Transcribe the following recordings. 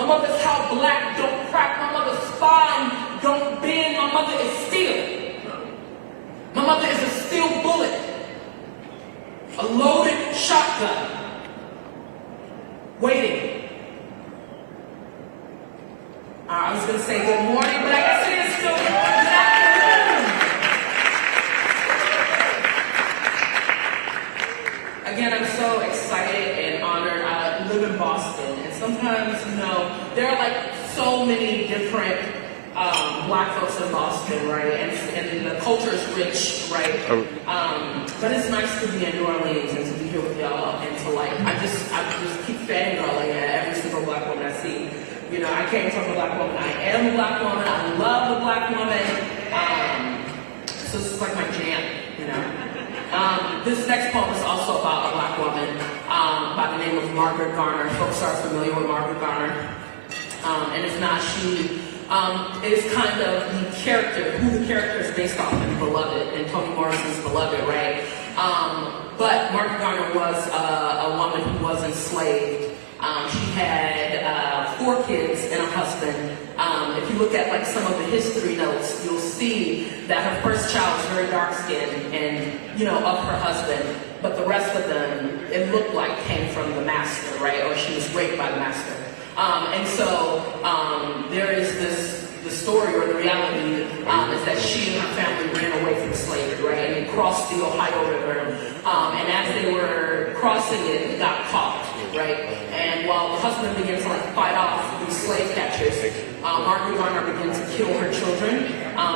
My mother's how black don't crack. My mother's spine don't bend. My mother is steel. My mother is a steel bullet. A loaded shotgun. Waiting. I was going to say good morning, but I guess it is still good afternoon. Again, I'm so excited and honored. I live in Boston, and sometimes, there are like so many different black folks in Boston, right? And the culture is rich, right? But it's nice to be in New Orleans and to be here with y'all and to I just keep fangirling at every single black woman I see. I came from a black woman. I am a black woman. I love a black woman. So this is like my jam, This next poem is also about a black woman by the name of Margaret Garner. Folks are familiar with Margaret Garner. And if not, she is kind of the character, who the character is based off in Beloved, in Toni Morrison's Beloved, right? But Margaret Garner was a woman who was enslaved. She had 4 kids and a husband. If you look at some of the history notes, you'll see that her first child was very dark-skinned and, of her husband. But the rest of them, it looked like came from the master, right? Or she was raped by the master. And so there is the story or the reality is that she and her family ran away from slavery, right? And they crossed the Ohio River. And as they were crossing it, they got caught, right? And while the husband began to fight off these slave catchers, Margaret Garner began to kill her children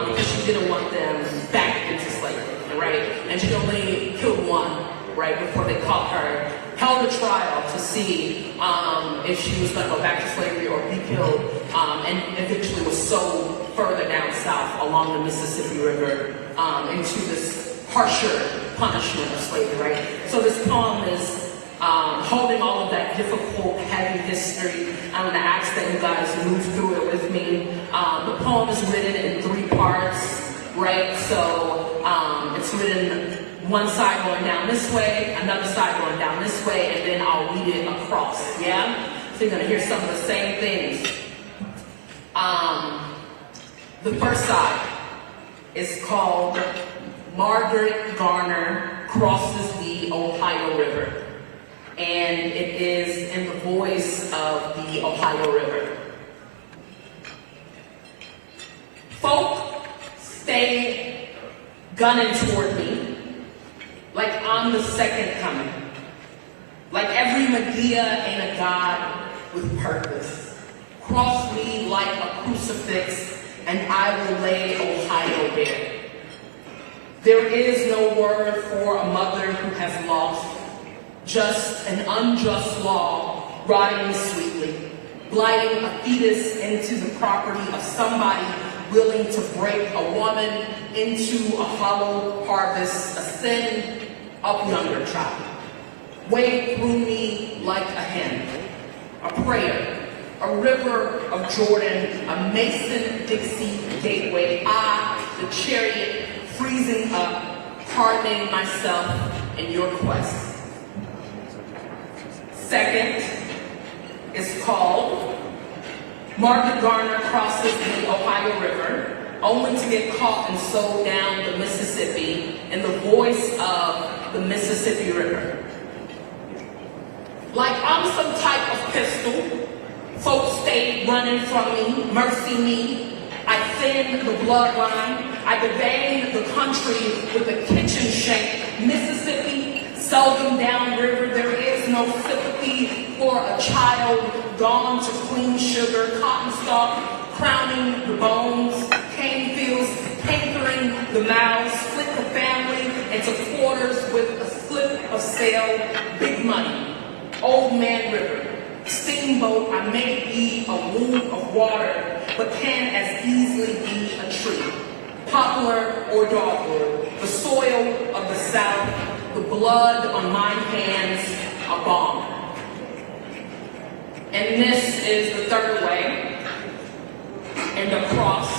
because she didn't want them back into slavery, right? And she only killed one, right, before they caught her, held a trial to see if she was going to go back to slavery or be killed, and eventually was sold further down south along the Mississippi River into this harsher punishment of slavery, right? So this poem is holding all of that difficult, heavy history. I'm going to ask that you guys move through it with me. The poem is written in 3 parts, right? So it's written one side going down this way, another side going down this way, and then I'll read it across, yeah? So you're going to hear some of the same things. The first side is called Margaret Garner Crosses the Ohio River. And it is in the voice of the Ohio River. Folk stay gunning toward me like I'm the second coming. Like every McGill ain't a God with purpose. Cross me like a crucifix and I will lay Ohio bare. There is no word for a mother who has lost. Just an unjust law rotting sweetly, blighting a fetus into the property of somebody willing to break a woman into a hollow harvest, a sin of younger child. Wade through me like a hen, a prayer, a river of Jordan, a Mason-Dixie gateway, I, the chariot, freezing up, hardening myself in your quest. Second is called Margaret Garner Crosses the Ohio River, only to get caught and sold down the Mississippi in the voice of the Mississippi River. Like I'm some type of pistol, folks stay running from me, mercy me. I thin the bloodline, I devane the country with a kitchen shank. Mississippi, seldom downriver, there is no sympathy for a child gone to clean sugar, cotton stalk, crowning the bones, cane fields, pampering the mouths, split the family into quarters with a slip of sail, big money, old man river, steamboat, I may be a womb of water, but can as easily be a tree, poplar or dogwood, the soil of the South, the blood on my hands, a bomb. And this is the third way, and the cross.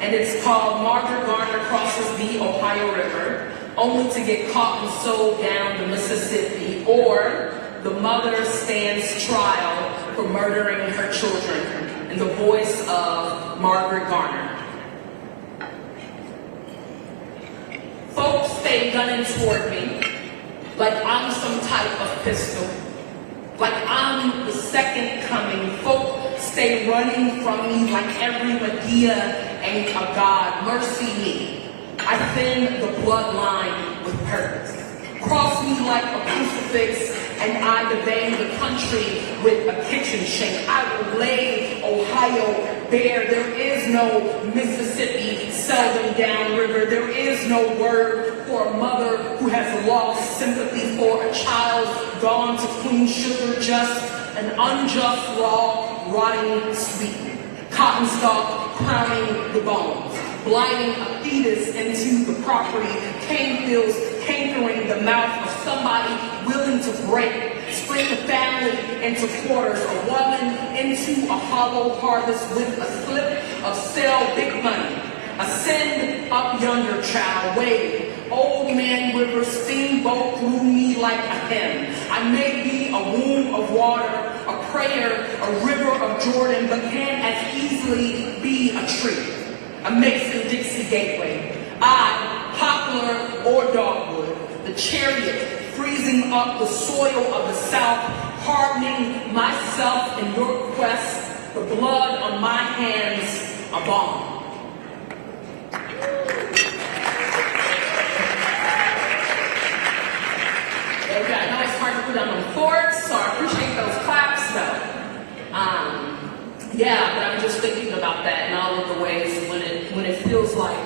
And it's called Margaret Garner Crosses the Ohio River, only to get caught and sold down the Mississippi, or the mother stands trial for murdering her children, in the voice of Margaret Garner. Folks stay gunning toward me like I'm some type of pistol, like I'm the second coming. Folk stay running from me like every Medea ain't a god. Mercy me. I thin the bloodline with purpose. Cross me like a crucifix, and I devane the country with a kitchen sink. I will lay Ohio bare. There is no Mississippi seldom downriver. There is no word for a mother who has lost sympathy for a child gone to clean sugar, just an unjust law rotting sweet. Cotton stalk crowning the bones, blighting a fetus into the property, cane fields cankering the mouth of somebody willing to break, split the family into quarters, a woman into a hollow harvest with a slip of sell big money. Ascend up yonder, child, wade. Old man river steamboat through me like a hymn. I may be a womb of water, a prayer, a river of Jordan, but can as easily be a tree, a Mason-Dixie gateway. I, poplar or dogwood, the chariot freezing up the soil of the South, hardening myself in your quest, the blood on my hands, a balm. Okay, I know it's hard to put on the forts, so I appreciate those claps, though. Yeah, but I'm just thinking about that in all of the ways when it feels like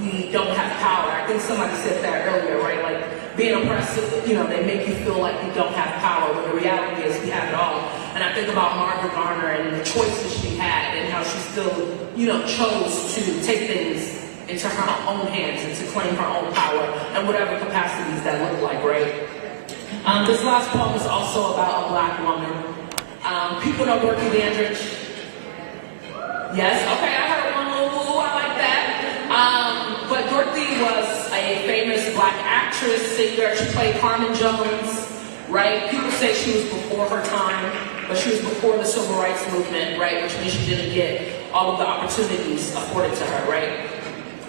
we don't have power. I think somebody said that earlier, right? Like being oppressed, they make you feel like you don't have power, when the reality is we have it all. And I think about Margaret Garner and the choices she had and how she still, chose to take things into her own hands and to claim her own power and whatever capacities that look like, right? This last poem is also about a Black woman. People know Dorothy Dandridge. Yes, okay, I heard one little woo, I like that. But Dorothy was a famous Black actress, singer. She played Carmen Jones, right? People say she was before her time, but she was before the Civil Rights Movement, right? Which means she didn't get all of the opportunities afforded to her, right?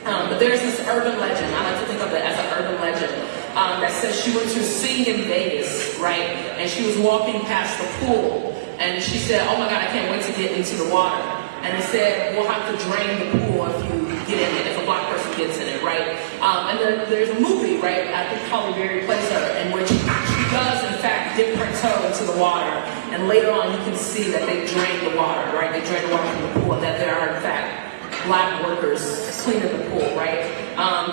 But there's this urban legend, I like to think of it as an urban legend, that says she went to sing in Vegas, right? And she was walking past the pool, and she said, oh my God, I can't wait to get into the water. And they said, we'll have to drain the pool if you get in it, if a Black person gets in it, right? And there's a movie, right, I think Halle Berry plays her, in which she does, in fact, dip her toe into the water. And later on, you can see that they drain the water, right? They drain the water from the pool, and that there are, in fact, Black workers cleaning the pool, right?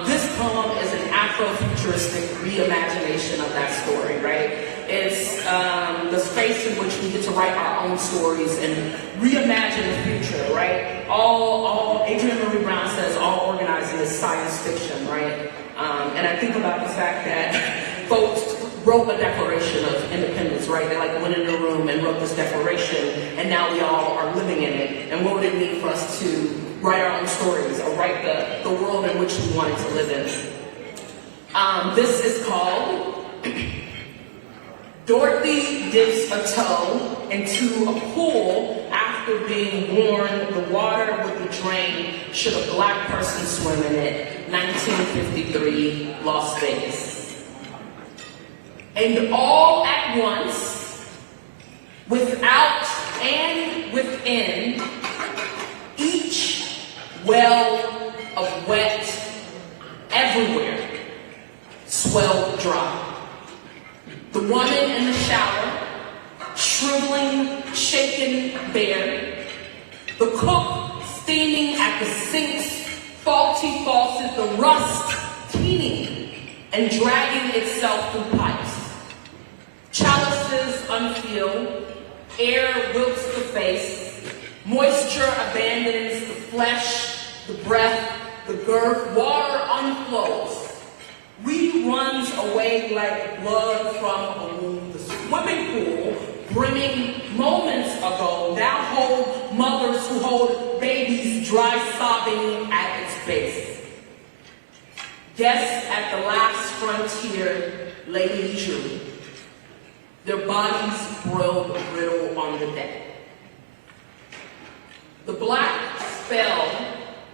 This poem is an Afrofuturistic reimagination of that story, right? It's the space in which we get to write our own stories and reimagine the future, right? All Adrienne Maree Brown says all organizing is science fiction, right? And I think about the fact that folks wrote a Declaration of Independence, right? They went in a room and wrote this declaration, and now we all are living in it. And what would it mean for us to write our own stories or write the world in which we wanted to live in? This is called Dorothy Dips a Toe into a Pool After Being Warned the Water Would Be Drained Should a Black Person Swim in It, 1953, Las Vegas. And all at once, without and within, each well of wet everywhere swelled dry. The woman in the shower, shriveling, shaken bare. The cook steaming at the sink's faulty faucet, the rust teeming and dragging itself through pipes. Chalices unfilled, air wilts the face, moisture abandons the flesh, the breath, the girth, water unflows. Reruns away like blood from a wound. The swimming pool, brimming moments ago, now hold mothers who hold babies dry sobbing at its base. Guests at the last frontier lay leisurely. their bodies broiled brittle on the deck. The black spell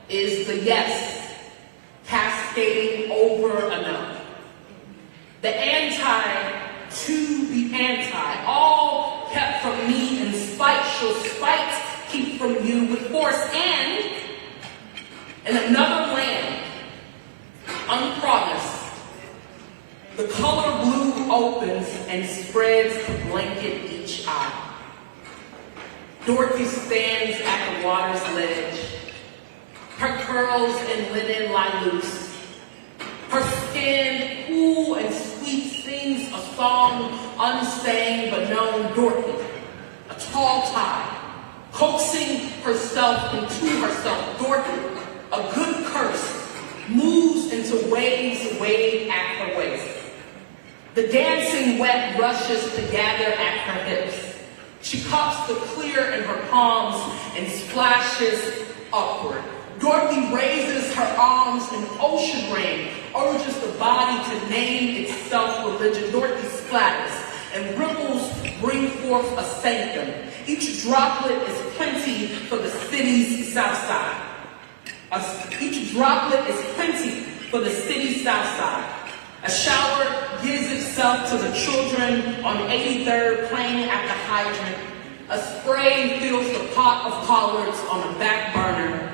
is the yes cascading over a no. The anti to the anti, all kept from me in spite, shall spite keep from you with force. And in another land, unpromised, the color blue opens and spreads to blanket each eye. Dorothy stands at the water's ledge. Her curls and linen lie loose. Her skin, cool and sweet, sings a song unsang but known. Dorothy, a tall tie, coaxing herself into herself. Dorothy, a good curse, moves into waves wave at her waist. The dancing wet rushes to gather at her hips. She cups the clear in her palms and splashes upward. Dorothy raises her arms in ocean rain, urges the body to name itself religion. Dorothy splatters, and ripples bring forth a sanctum. Each droplet is plenty for the city's south side. Each droplet is plenty for the city's south side. A shower gives itself to the children on 83rd playing at the hydrant. A spray fills the pot of collards on a back burner.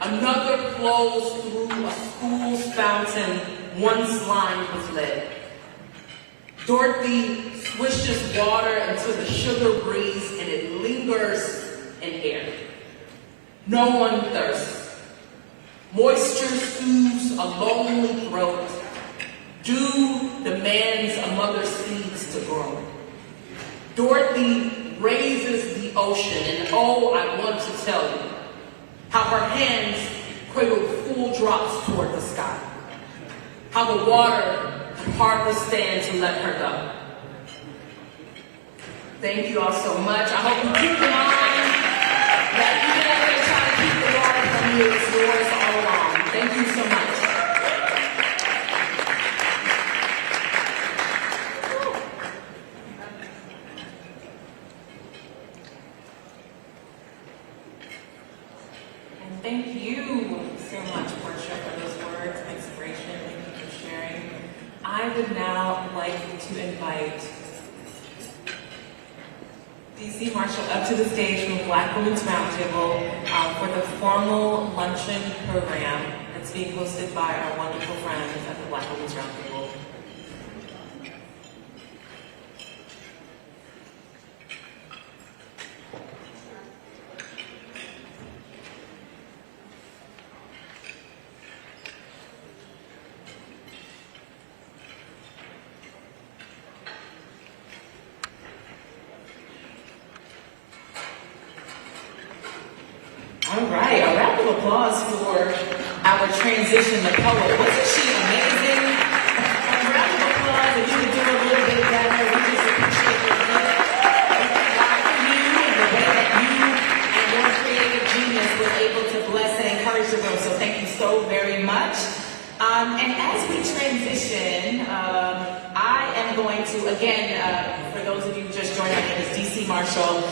Another flows through a school's fountain once lined with lead. Dorothy swishes water into the sugar breeze and it lingers in air. No one thirsts. Moisture soothes a lonely throat. Dew demands a mother's seeds to grow. Dorothy raises the ocean, and oh, I want to tell you how her hands cradle full drops toward the sky. How the water could hardly stand to let her go. Thank you all so much. I hope you keep in mind that even if they try to keep the water from you, it's yours all along. Thank you so much. Thank you so much, Portia, for those words of inspiration. Thank you for sharing. I would now like to invite DC Marshall up to the stage from Black Women's Roundtable for the formal luncheon program that's being hosted by our wonderful friends at the Black Women's Roundtable. All right, a round of applause for our transition to poet. Wasn't she amazing? A round of applause if you could do a little bit better. We just appreciate your gift. God for you and the way that you and your creative genius were able to bless and encourage the room. So thank you so very much. And as we transition, I am going to, again, for those of you who just joined, my name is DC Marshall,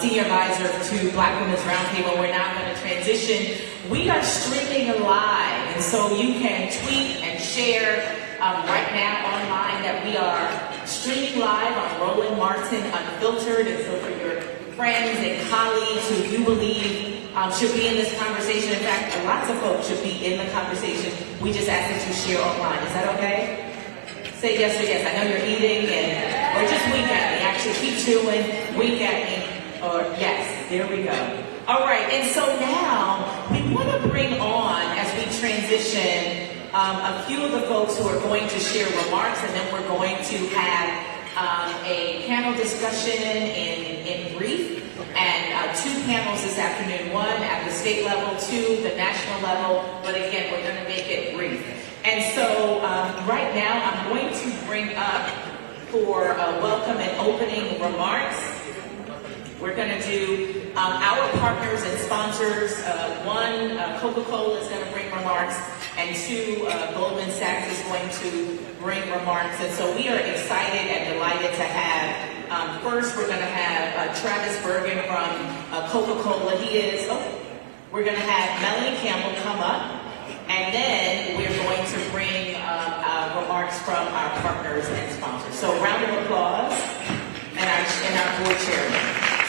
Senior Advisor to Black Women's Roundtable. We're now going to transition. We are streaming live, and so you can tweet and share right now online that we are streaming live on Roland Martin Unfiltered. And so for your friends and colleagues who you believe should be in this conversation, in fact, lots of folks should be in the conversation, we just ask that you share online. Is that okay? Say yes or yes. I know you're eating, or just wink at me. Actually, keep chewing, wink at me, or yes. There we go. All right, and so now we want to bring on, as we transition, a few of the folks who are going to share remarks, and then we're going to have a panel discussion in brief, and two panels this afternoon, one at the state level, two the national level, but again, we're going to make it brief. And so right now, I'm going to bring up for welcome and opening remarks. We're going to do our partners and sponsors. One, Coca-Cola is going to bring remarks, and two, Goldman Sachs is going to bring remarks. And so we are excited and delighted to have First, we're going to have Travis Bergen from Coca-Cola. We're going to have Melanie Campbell come up. And then we're going to bring remarks from our partners and sponsors. So a round of applause and our board chairman.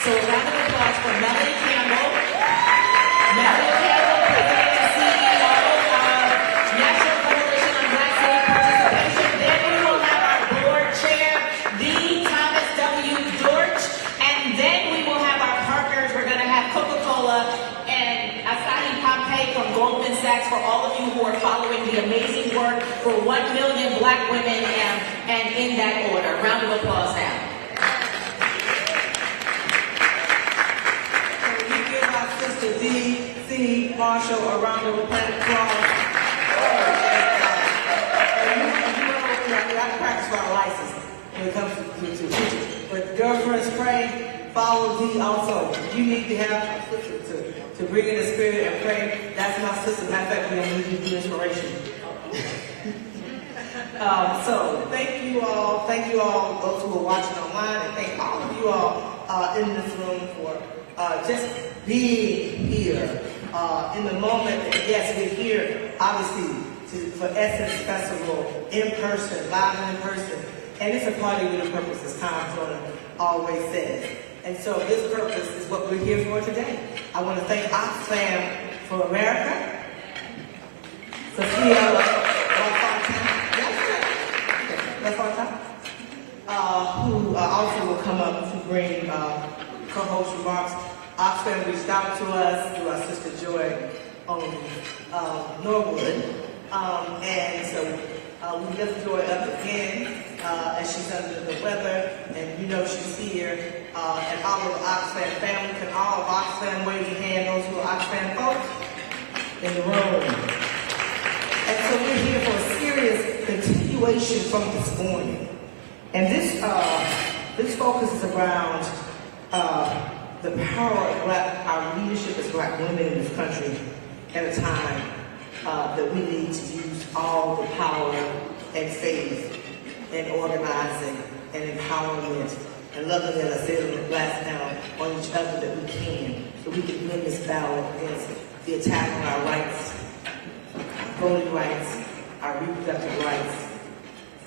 So a round of applause for Melanie Campbell. Melanie Campbell, President and CEO of National Coalition on Black Civic Participation. Then we will have our board chair, the Thomas W. Dortch. And then we will have our partners. We're going to have Coca-Cola and Asahi Pompey from Goldman Sachs for all of you who are following the amazing work for 1 million black women and in that order. Round of applause now. Can we give our sister D.C. Marshall a round of applause? I practice my license when it comes to teaching. But girlfriends pray, follow D also. You need to have a sister to bring in the spirit and pray. That's my sister. Matter of fact, we're going to need you inspiration. So thank you all, those who are watching online, and thank all of you all in this room for just being here in the moment. Yes, we're here, obviously, for Essence Festival in person, live and in person, and it's a party with a purpose, as Tom Jordan always says. And so this purpose is what we're here for today. I want to thank Oxfam for America, Sophia who also will come up to bring co-host remarks. Oxfam reached out to us through our sister Joy on Norwood. And so we lift Joy up again as she's under the weather. And you know she's here. And all of the Oxfam family, can all of Oxfam wave your hand, those who are Oxfam folks in the room. And so we're here for a serious continuation from this morning. And this focus is around the power of our leadership as black women in this country at a time that we need to use all the power and faith and organizing and empowerment and loving, as I said in the last panel, on each other that we can, so we can win this battle against the attack on our rights, voting rights, our reproductive rights,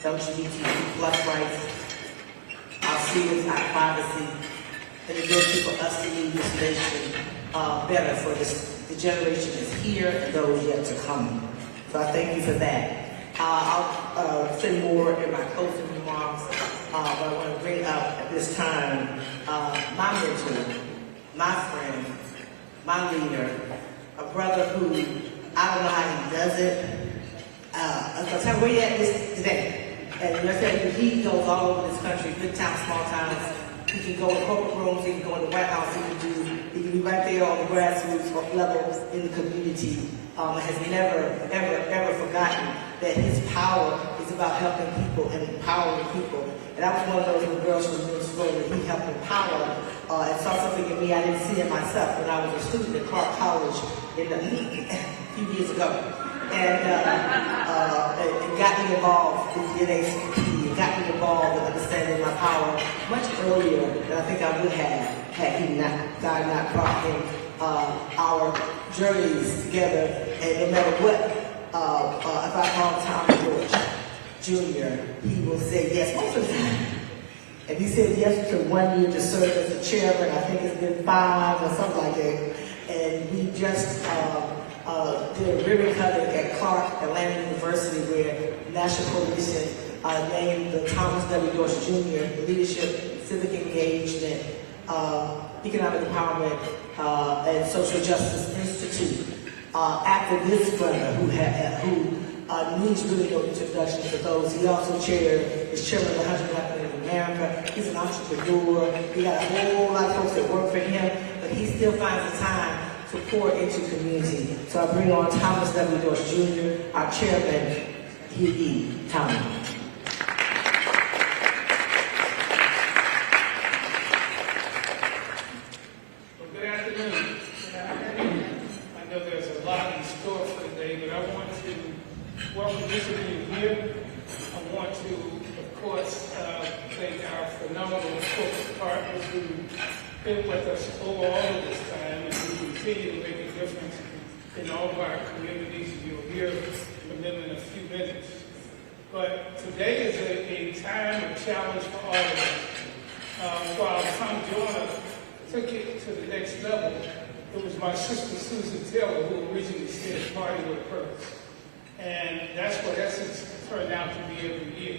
LGBTQ plus rights, our freedoms, our privacy, and the ability for us to lead this nation better for the generation that's here and those yet to come. So I thank you for that. I'll say more in my closing remarks, but I want to bring up at this time my mentor, my friend, my leader, a brother who, I don't know how he does it. I'm going to tell you where you at this today. And you understand, he goes all over this country, big towns, small towns. He can go in corporate rooms, he can go in the White House, he can be right there on the grassroots level in the community. Has never, ever forgotten that his power is about helping people and empowering people. And I was one of those little girls from middle school that he helped empower and saw something in me I didn't see in myself when I was a student at Clark College a few years ago. And it got me involved with the NACP. It got me involved in understanding my power much earlier than I think I would have had he not, God not brought him our journeys together. And no matter what, if I call Tom George Jr., he will say yes most of the time. And he said yes to 1 year to serve as the chairman. I think it's been 5 or something like that. And we just did a ribbon cutting at Clark Atlanta University where National Coalition named the Thomas W. Dorch Jr. Leadership, Civic Engagement, Economic Empowerment, and Social Justice Institute after this brother who needs really no introduction to those. He also is chairman of the 100 Black Men in America. He's an entrepreneur. He got a whole lot of folks that work for him, but he still finds the time to pour into community. So I bring on Thomas W. Dorch Jr., our chairman, Hewitt. Thomas. Well, good afternoon. I know there's a lot in store for today, but I want to welcome each of you here. I want to, of course, thank our phenomenal us over all of this time, and we continue to make a difference in all of our communities. You'll hear from them in a few minutes. But today is a time of challenge for all of us. While Tom Joyner took it to the next level, it was my sister Susan Taylor who originally said party with purpose. And that's what Essence turned out to be every year.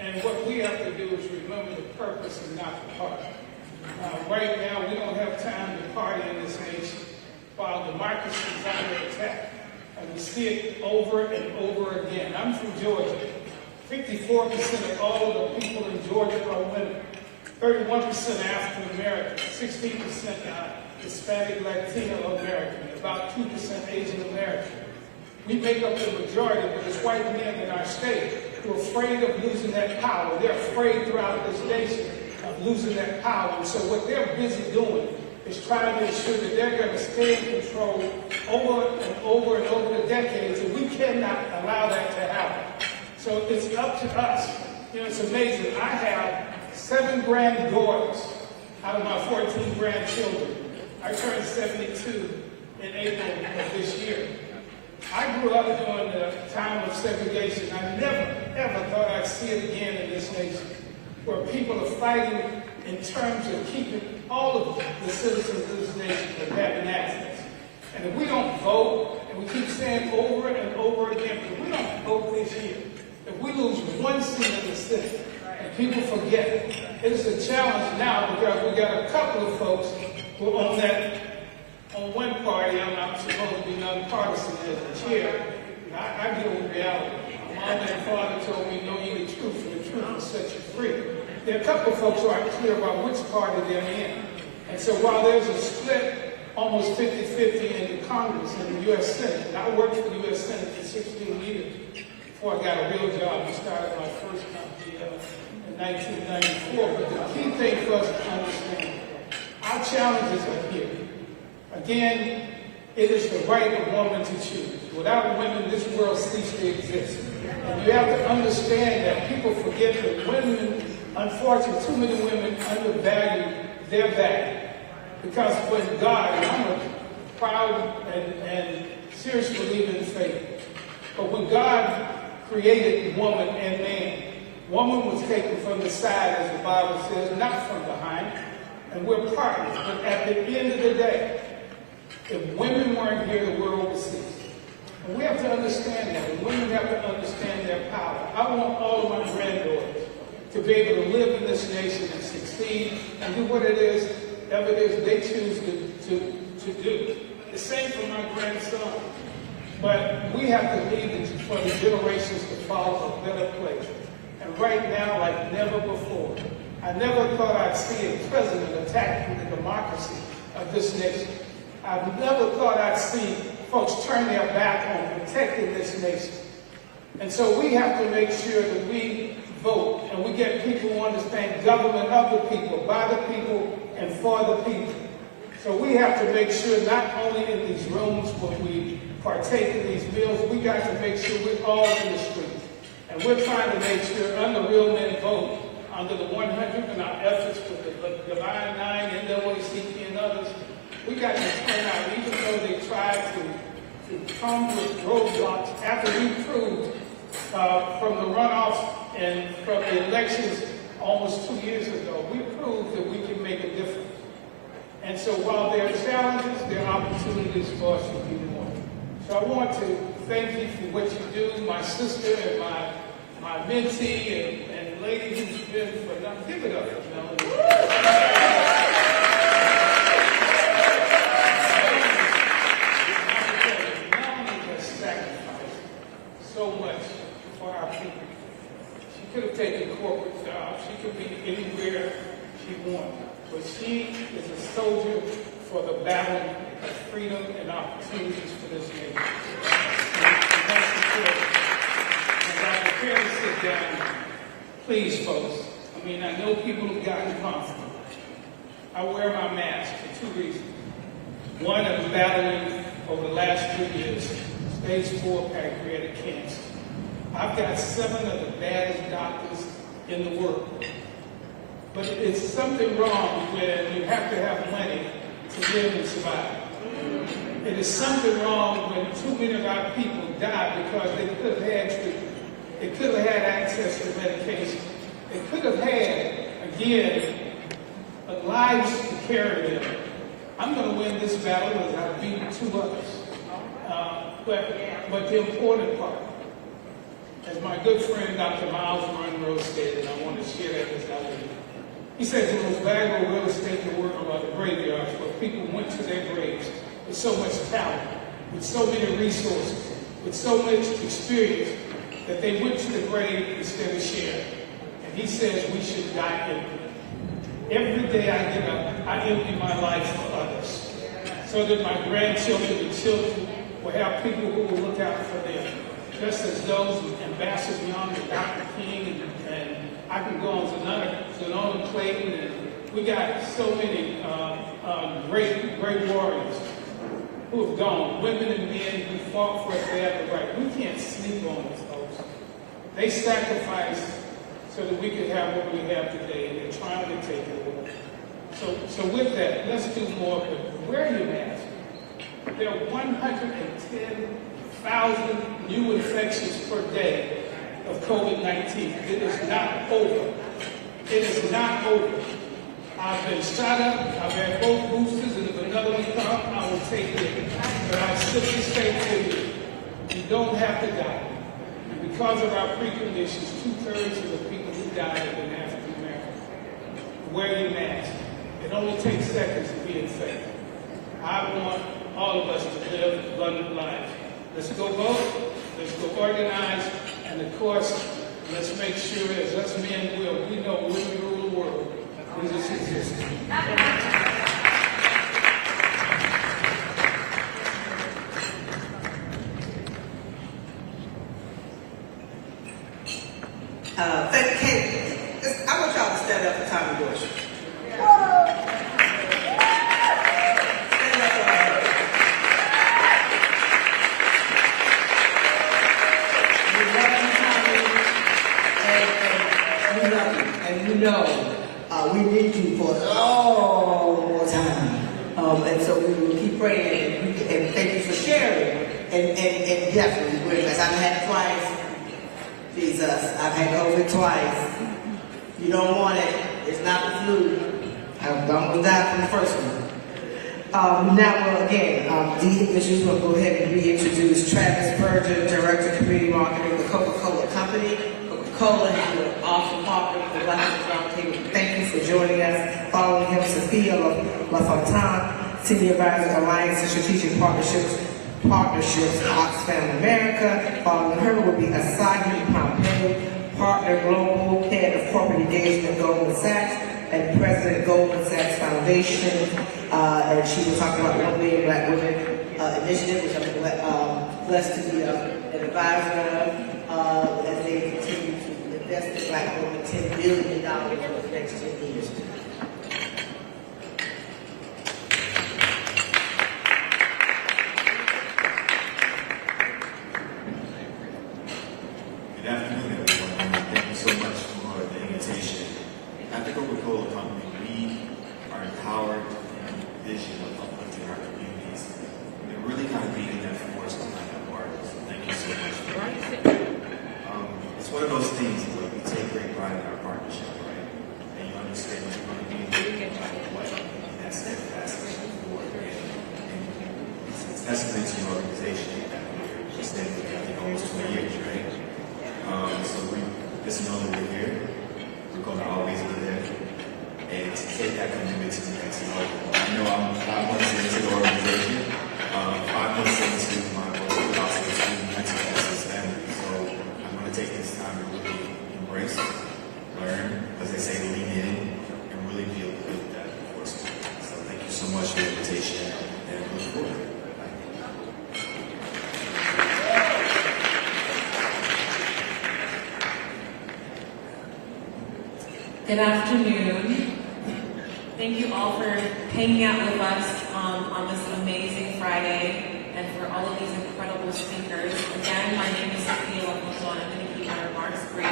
And what we have to do is remember the purpose and not the party. Right now, we don't have time to party in this nation while democracy is under attack. And we see it over and over again. I'm from Georgia. 54% of all of the people in Georgia are women. 31% African American, 16% Hispanic Latino American, about 2% Asian American. We make up the majority, but it's white men in our state who are afraid of losing that power. They're afraid throughout this nation of losing that power. And so what they're busy doing is trying to ensure that they're going to stay in control over and over and over the decades, and we cannot allow that to happen. So it's up to us. You know, it's amazing. I have 7 granddaughters out of my 14 grandchildren. I turned 72 in April of this year. I grew up during the time of segregation. I never, ever thought I'd see it again in this nation, where people are fighting in terms of keeping all of the citizens of this nation from having access. And if we don't vote, and we keep saying over and over again, if we don't vote this year, if we lose one seat in the Senate, and people forget it, it is a challenge now because we got a couple of folks who are on one party. I'm supposed to be nonpartisan as a chair. I deal with reality. My mom and father told me, know ye the truth, and the truth will set you free. There are a couple of folks who aren't clear about which party they're in. And so while there's a split, almost 50-50 in the Congress and the U.S. Senate, and I worked for the U.S. Senate for 16 years before I got a real job. I started my first company in 1994. But the key thing for us to understand, our challenges are here. Again, it is the right of woman to choose. Without women, this world ceases to exist. And you have to understand that people forget that women, unfortunately, too many women undervalue their value. Because when God, and I'm a proud and serious believer in faith, but when God created woman and man, woman was taken from the side, as the Bible says, not from behind, and we're partners. But at the end of the day, if women weren't here, the world would cease. And we have to understand that. And women have to understand their power. I want all of my granddaughters to be able to live in this nation and succeed and do what it is, whatever it is they choose to do. The same for my grandson. But we have to leave it for the generations to follow a better place. And right now, like never before, I never thought I'd see a president attacking the democracy of this nation. I never thought I'd see folks turn their back on protecting this nation. And so we have to make sure that we vote and we get people who understand government of the people, by the people, and for the people. So we have to make sure not only in these rooms when we partake in these bills, we got to make sure we're all in the streets. And we're trying to make sure under Real Men Vote, under the 100 and our efforts with the Divine Nine, NAACP, and others, we got to turn out, even though they tried to come with roadblocks after we proved from the runoffs and from the elections almost 2 years ago, we proved that we can make a difference. And so while there are challenges, there are opportunities for us to do more. So I want to thank you for what you do, my sister and my mentee and lady who's been for now. Give it up for Melanie. So much for our people. She could have taken corporate jobs. She could be anywhere she wanted. But she is a soldier for the battle of freedom and opportunities for this nation. And I prepare to sit down, please, folks. I mean, I know people have gotten comfortable. I wear my mask for 2 reasons. One, I've been battling over the last 3 years stage 4 pancreatic cancer. I've got 7 of the baddest doctors in the world. But it's something wrong when you have to have money to live and survive. It is something wrong when too many of our people die because they could have had treatment. They could have had access to medication. They could have had, again, lives to carry them. I'm going to win this battle as I've beaten 2 others. But the important part, as my good friend Dr. Miles Monroe said, and I want to share that with you. He says the most valuable real estate in the world are the graveyards where people went to their graves with so much talent, with so many resources, with so much experience that they went to the grave instead of sharing. And he says we should die empty. Every day I get up, I empty my life for others so that my grandchildren and children will have people who will look out for them. Just as those Ambassador Young and Dr. King and I can go on Zanona Clayton, and we got so many great warriors who have gone, women and men who fought for us to have the right. We can't sleep on these folks. They sacrificed so that we could have what we have today, and they're trying to take it away. So with that, let's do more, but wear your mask. There are 110,000 new infections per day of COVID-19. It is not over. It is not over. I've been shot up, I've had both boosters, and if another one comes, I will take it. But I simply say to you, you don't have to die. And because of our preconditions, 2/3 of the people who died have been African American. Wear your mask. It only takes seconds to be infected. I want all of us to live abundant lives. Let's go vote, let's go organize, and of course, let's make sure as us men will, we know when we rule the world, Jesus exists. I want y'all to stand up for Tommy Bush. We need you for a long more time. And so we will keep praying and thank you for sharing. And definitely, because I've had it twice. Jesus, I've had COVID twice. You don't want it. It's not the flu. I've almost died from the first one. Now, Dee Issues will go ahead and reintroduce Travis Berger, Director of Community Marketing of the Coca-Cola Company. Coca-Cola is an awesome partner for the Black Roundtable. Thank you for joining us. Following him, Sophia LaFontaine, Senior Advisor, Alliance and Strategic Partnerships, Oxfam America. Following her will be Asagi Pompeo, Partner Global, Head of Corporate Engagement, Goldman Sachs, and President Goldman Sachs Foundation. And she will talk about the 1 Million Black Women Initiative, which I'm blessed to be an advisor as they continue to invest in Black women $10 billion over the next 10 years. Good afternoon, everyone. Thank you so much for the invitation. At the Coca-Cola Company, we are empowered in the vision of uplifting our communities and really kind of being that force behind that mark. So thank you so much for that. It's one of those things where we take great pride in our partnership, right? And you understand what you're going to be doing, and that's steadfastness forward. And it's testament to your organization that we're staying together almost 20 years, right? So we just know that we're here. We're going to always be there. And to take that commitment to the next level. I know I'm 5 months into the organization. 5 months into my role, but also into mental health as family. So I'm going to take this time to really embrace, learn, as they say, lean in, and really be able to build that force. So thank you so much for the invitation, and I look forward. Good afternoon. Thank you all for hanging out with us on this amazing Friday and for all of these incredible speakers. Again, my name is Sophia LaFontaine. I'm going to keep my remarks brief.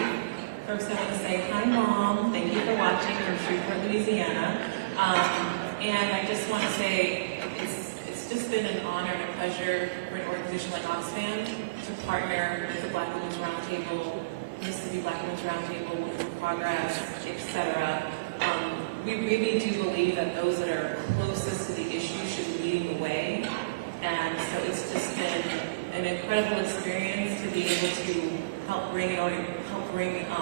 First, I want to say hi, Mom. Thank you for watching from Shreveport, Louisiana. And I just want to say it's just been an honor and a pleasure for an organization like Oxfam to partner with the Black Women's Roundtable, Mississippi Black Women's Roundtable, Women for Progress, etc. We really do believe that those that are closest to the issue should be leading the way. And so it's just been an incredible experience to be able to help bring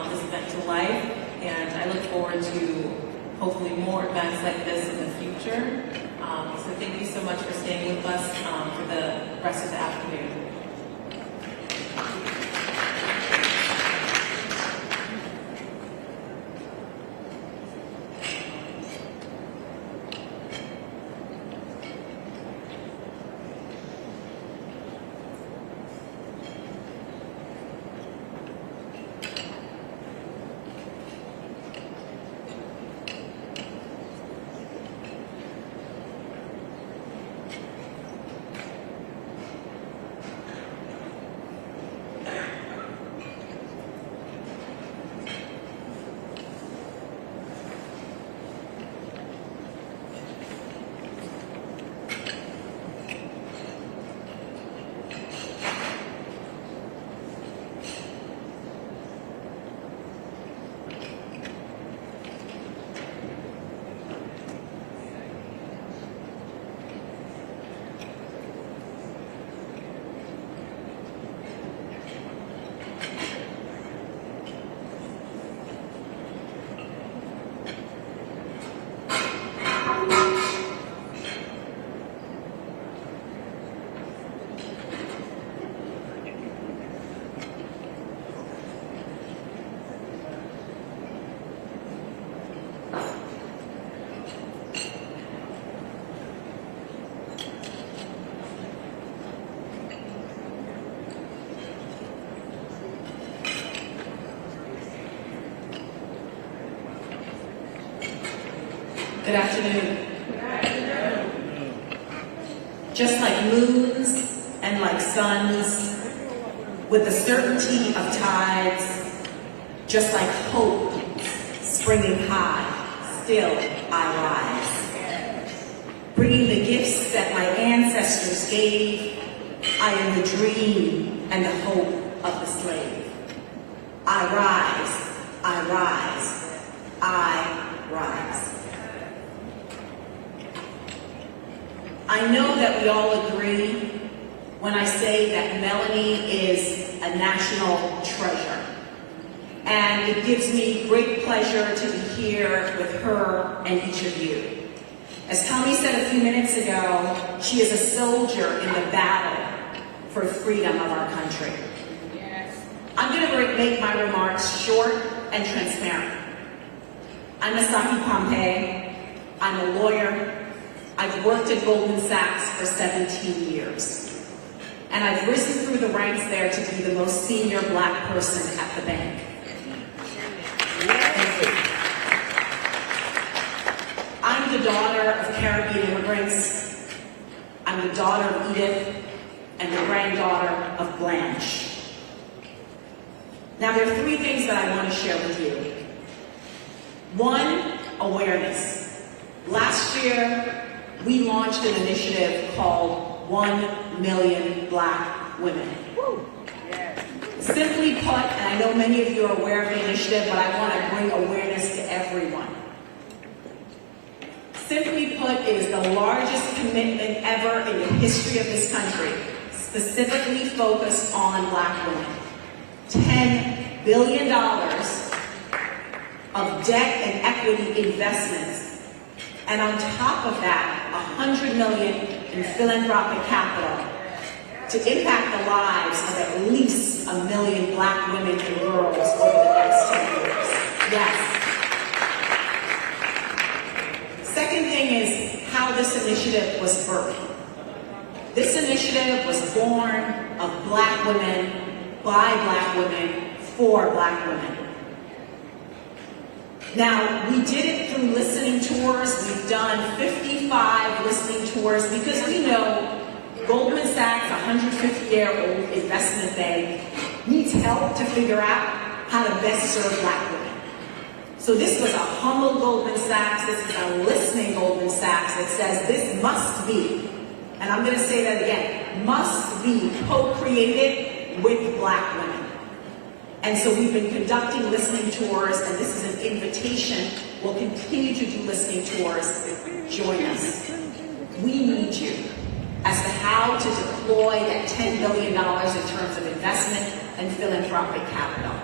this event to life. And I look forward to hopefully more events like this in the future. So thank you so much for staying with us for the rest of the afternoon. Good afternoon. Just like moons and like suns, with the certainty of tides, just like hope springing high, still I rise. Bringing the gifts that my ancestors gave, I am the dream and the hope of the slave. I rise, I rise, I rise. I know that we all agree when I say that Melanie is a national treasure. And it gives me great pleasure to be here with her and each of you. As Tommy said a few minutes ago, she is a soldier in the battle for freedom of our country. Yes. I'm going to make my remarks short and transparent. I'm Asaki Pompey. I'm a lawyer. I've worked at Goldman Sachs for 17 years. And I've risen through the ranks there to be the most senior Black person at the bank. I'm the daughter of Caribbean immigrants. I'm the daughter of Edith and the granddaughter of Blanche. Now, there are three things that I want to share with you. One, awareness. Last year, we launched an initiative called 1 Million Black Women. Simply put, and I know many of you are aware of the initiative, but I want to bring awareness to everyone. Simply put, it is the largest commitment ever in the history of this country, specifically focused on Black women. $10 billion of debt and equity investments, and on top of that, $100 million in philanthropic capital to impact the lives of at least 1 million Black women and girls over the next 10 years. Yes. Second thing is how this initiative was birthed. This initiative was born of Black women, by Black women, for Black women. Now, we did it through listening tours. We've done 55 listening tours because we know Goldman Sachs, a 150-year-old investment bank, needs help to figure out how to best serve Black women. So this was a humble Goldman Sachs, this is a listening Goldman Sachs that says this must be, and I'm going to say that again, must be co-created with Black women. And so we've been conducting listening tours, and this is an invitation. We'll continue to do listening tours. Join us. We need you as to how to deploy that $10 billion in terms of investment and philanthropic capital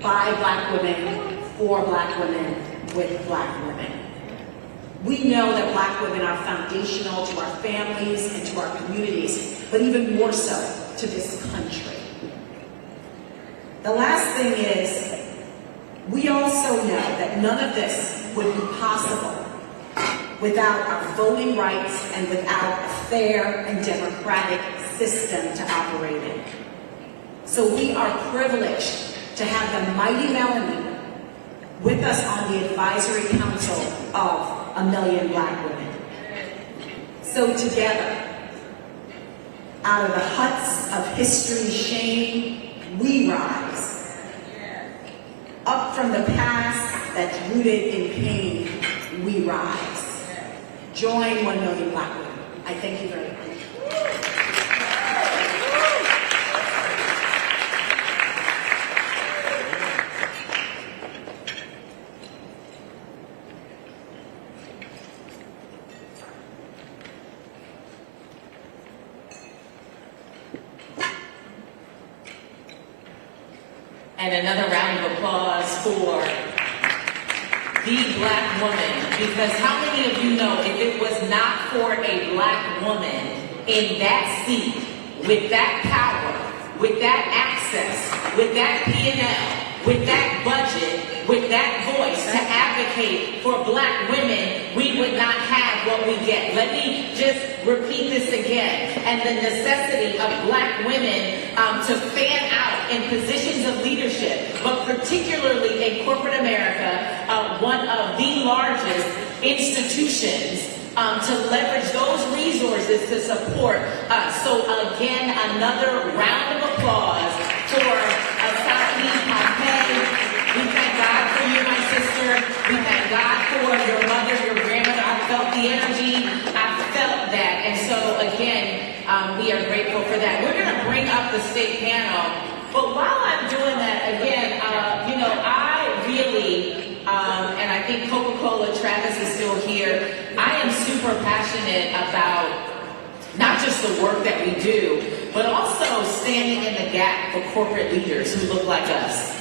by Black women, for Black women, with Black women. We know that Black women are foundational to our families and to our communities, but even more so to this country. The last thing is, we also know that none of this would be possible without our voting rights and without a fair and democratic system to operate in. So we are privileged to have the mighty Melanie with us on the advisory council of 1 Million Black Women. So together, out of the huts of history's shame, we rise. Up from the past that's rooted in pain, we rise. Join 1 Million Black Women. I thank you very much. And another round of applause for the Black woman, because how many of you know if it was not for a Black woman in that seat, with that power, with that access, with that P&L, with that budget, with that voice to advocate for Black women, we would not have what we get. Let me just repeat this again. And the necessity of Black women to fan out in positions of leadership, but particularly in corporate America, one of the largest institutions, to leverage those resources to support us. So again, another round of applause for Asaki Pompey. We thank God for you, my sister. We thank God for your mother, your grandmother. I felt the energy. I felt that. And so again, we are grateful for that. We're going to bring up the state panel. But while I'm doing that, again, I really, and I think Coca-Cola, Travis is still here, I am super passionate about not just the work that we do, but also standing in the gap for corporate leaders who look like us.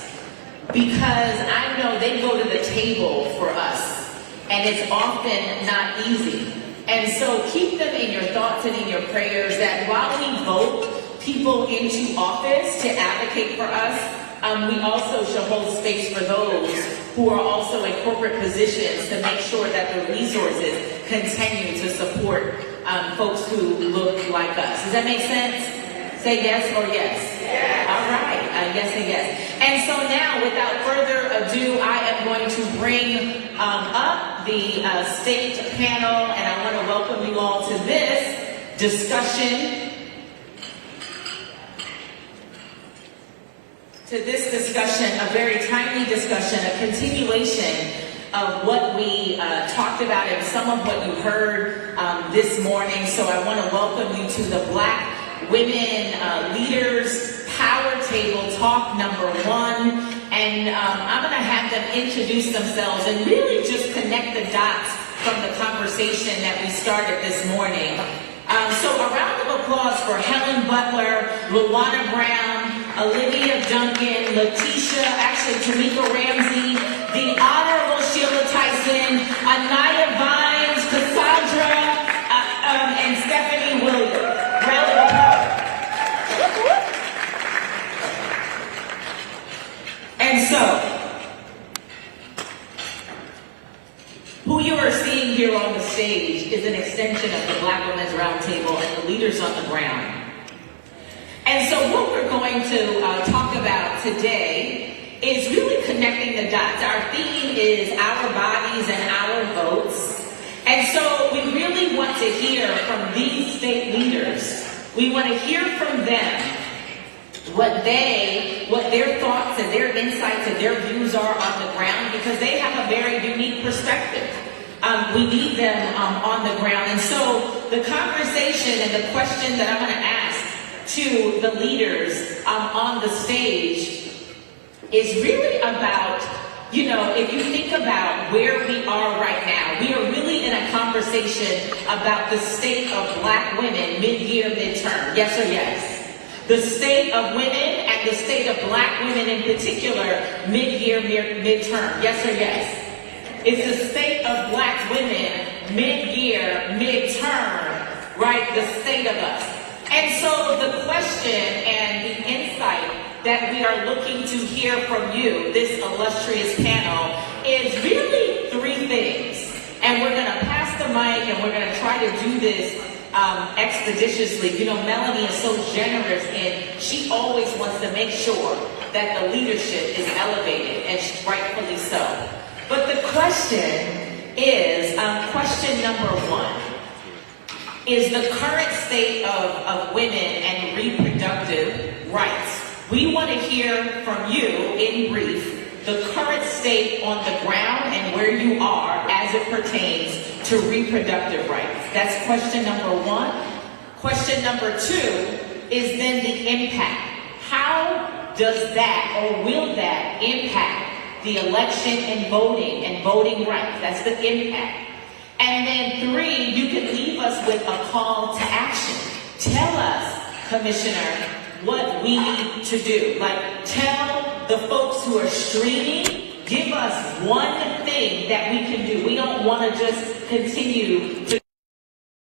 Because I know they go to the table for us, and it's often not easy. And so keep them in your thoughts and in your prayers that while we vote people into office to advocate for us, we also should hold space for those who are also in corporate positions to make sure that the resources continue to support folks who look like us. Does that make sense? Say yes or yes? Yes. All right, yes and yes. And so now, without further ado, I am going to bring up the state panel, and I want to welcome you all to this discussion. A very timely discussion, a continuation of what we talked about and some of what you heard this morning. So I want to welcome you to the Black Women Leaders Power Table Talk number 1. And I'm going to have them introduce themselves and really just connect the dots from the conversation that we started this morning. So a round of applause for Helen Butler, Luana Brown, Olivia Duncan, Letitia, actually Tamika Ramsey, the Honorable Sheila Tyson, Anaya Vines, Cassandra, and Stephanie Williams. Round of applause. And so, who you are seeing here on the stage is an extension of the Black Women's Roundtable and the leaders on the ground. And so what we're going to talk about today is really connecting the dots. Our theme is our bodies and our votes. And so we really want to hear from these state leaders. We want to hear from them what their thoughts and their insights and their views are on the ground, because they have a very unique perspective. We need them on the ground. And so the conversation and the question that I'm going to ask to the leaders on the stage is really about, if you think about where we are right now, we are really in a conversation about the state of Black women mid-year, midterm. Yes or yes? The state of women and the state of Black women in particular mid-year, midterm. Yes or yes? It's the state of Black women mid-year, midterm, right? The state of us. And so the question and the insight that we are looking to hear from you, this illustrious panel, is really three things. And we're going to pass the mic and we're going to try to do this expeditiously. Melanie is so generous, and she always wants to make sure that the leadership is elevated, and rightfully so. But the question is, question number one, is the current state of women and reproductive rights. We want to hear from you, in brief, the current state on the ground and where you are as it pertains to reproductive rights. That's question number one. Question number two is then the impact. How does that, or will that, impact the election and voting rights? That's the impact. And then three, you can leave us with a call to action. Tell us, Commissioner, what we need to do. Like, tell the folks who are streaming, give us one thing that we can do. We don't want to just continue to,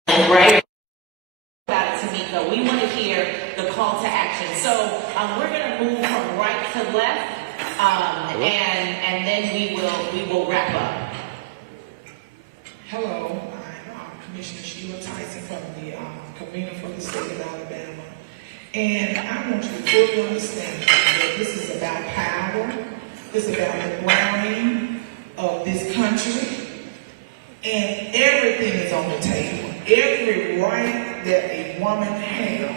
right? About it, Tamika. We want to hear the call to action. So we're going to move from right to left, and then we will wrap up. Hello, I'm Commissioner Sheila Tyson from the convener for the state of Alabama. And I want you to fully understand that this is about power. It's about the grounding of this country. And everything is on the table. Every right that a woman has.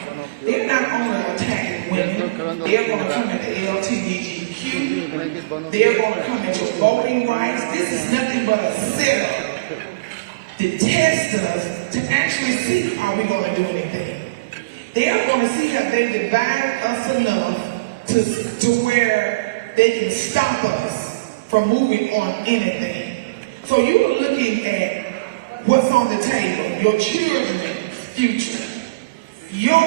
They're not only attacking women, they're going to come at the LGBTQ. They're going to come at your voting rights. This is nothing but a setup to test us, to actually see, are we going to do anything? They are going to see have they divided us enough to where they can stop us from moving on anything. So you are looking at what's on the table, your children's future, your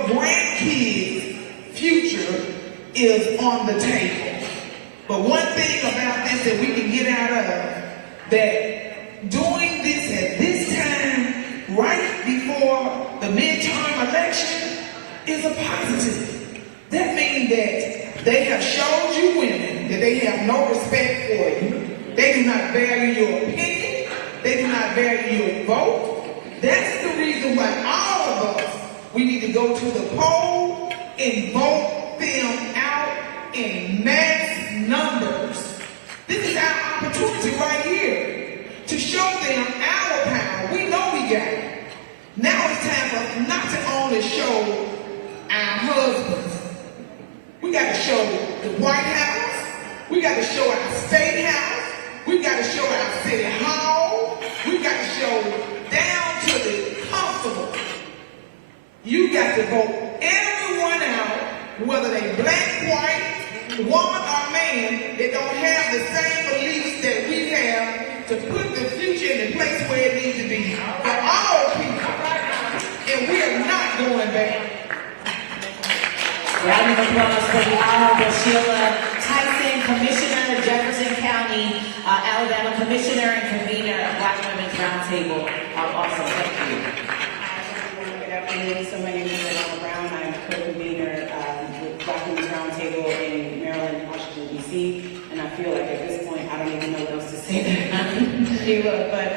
grandkids' future is on the table. But one thing about this that we can get out of, that doing this at this time, right before the midterm election, is a positive. That means that they have showed you women that they have no respect for you. They do not value your opinion. They do not value your vote. That's the reason why all of us, we need to go to the poll and vote them out in mass numbers. This is our opportunity right here to show them our power. We know we got it. Now it's time for us not to only show our husbands. We got to show the White House. We got to show our State House. We got to show our City Hall. We got to show down to the constable. You got to vote everyone out, whether they black, white, woman, or man, that don't have the same beliefs that we have, to put the future in the place where it needs to be for all people. And we are not going back. Round of applause for the Honorable Sheila Tyson, Commissioner, Jefferson County, Alabama Commissioner and Convener of Black Women's Roundtable. Awesome, thank you. Good afternoon. So my name is Melanie Brown. I'm co-convener with Black Women's Roundtable in Maryland, Washington, D.C. And I feel like at this point, I don't even know what else to say. But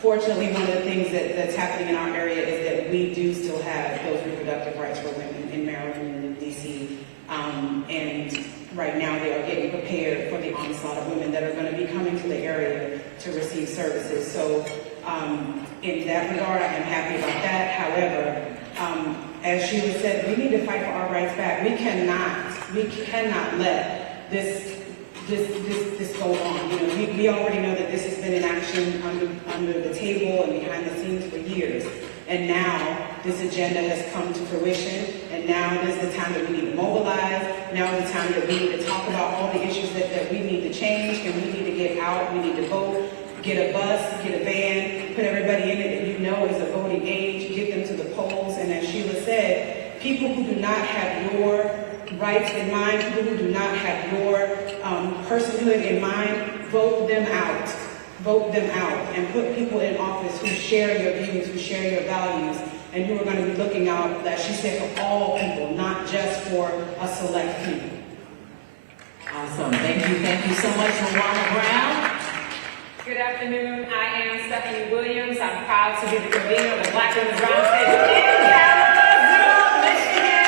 fortunately, one of the things that's happening in our area is that we do still have those reproductive rights for women in Maryland and in D.C. And right now, they are getting prepared for the onslaught of women that are going to be coming to the area to receive services. So in that regard, I am happy about that. However, as Sheila said, we need to fight for our rights back. We cannot let this go on. You know, we already know that this has been in action under the table and behind the scenes for years. And now this agenda has come to fruition, and now is the time that we need to mobilize. Now is the time that we need to talk about all the issues that we need to change, and we need to get out, we need to vote, get a bus, get a van, put everybody in it that you know is a voting age, get them to the polls, and as Sheila said, people who do not have your rights in mind, people who do not have your personhood in mind, vote them out. Vote them out and put people in office who share your views, who share your values, and who are going to be looking out, as she said, for all people, not just for a select few. Awesome. Thank you so much, Rwanda Brown. Good afternoon. I am Stephanie Williams. I'm proud to be the convener of the Black Women's Roundtable in Kalamazoo, Michigan.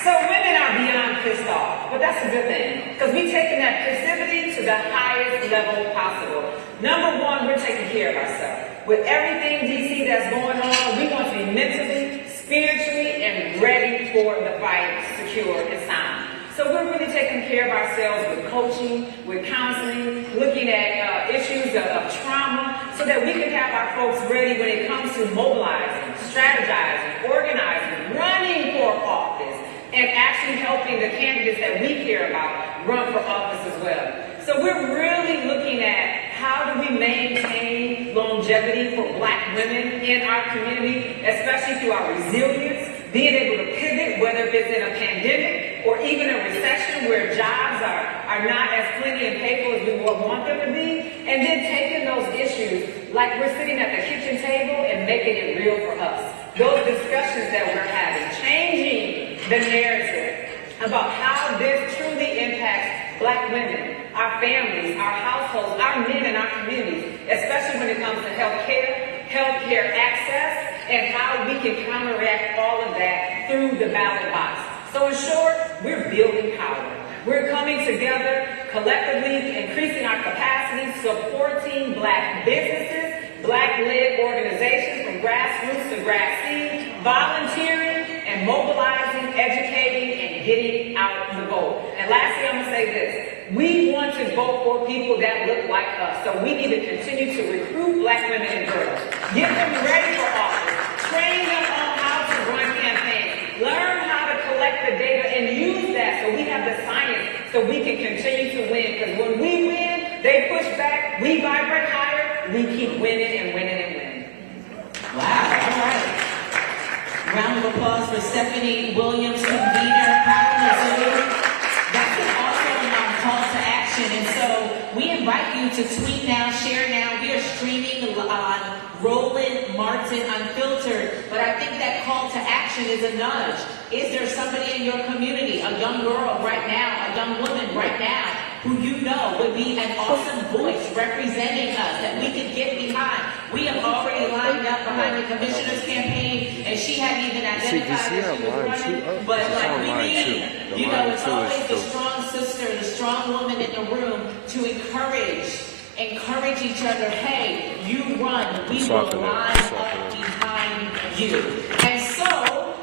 So women are beyond pissed off, but that's a good thing, because we've taken that passivity to the highest level possible. Number one, we're taking care of ourselves. With everything DC that's going on, we want to be mentally, spiritually, and ready for the fight, secure and sound. So we're really taking care of ourselves with coaching, with counseling, looking at issues of trauma, so that we can have our folks ready when it comes to mobilizing, strategizing, organizing, running for office, and actually helping the candidates that we care about run for office as well. So we're really looking at how do we maintain longevity for Black women in our community, especially through our resilience, being able to pivot, whether it's in a pandemic or even a recession where jobs are not as plenty and payful as we want them to be, and then taking those issues like we're sitting at the kitchen table and making it real for us. Those discussions that we're having, changing the narrative about how this truly impacts Black women, our families, our households, our men in our communities, especially when it comes to healthcare access, and how we can counteract all of that through the ballot box. So in short, we're building power. We're coming together collectively, increasing our capacity, supporting Black businesses, Black-led organizations from grassroots to grass seed, volunteering and mobilizing, educating, and getting out the vote. And lastly, I'm going to say this. We want to vote for people that look like us. So we need to continue to recruit Black women and girls. Get them ready for office. Train them on how to run campaigns. Learn how to collect the data and use that so we have the science so we can continue to win. Because when we win, they push back, we vibrate higher, we keep winning and winning and winning. Wow, all right. Round of applause for Stephanie Williams, convener, Kalamazoo. That's an awesome call to action. And so we invite you to tweet now, share now. We are streaming on Roland Martin Unfiltered. But I think that call to action is a nudge. Is there somebody in your community, a young girl right now, a young woman right now, who you know would be an awesome voice representing us that we could get behind? We have already lined up behind the commissioner's campaign, and she hadn't even identified that she was running. But like we need, you know, it's always the strong sister, the strong woman in the room to encourage each other. Hey, you run, we will line up behind you. And so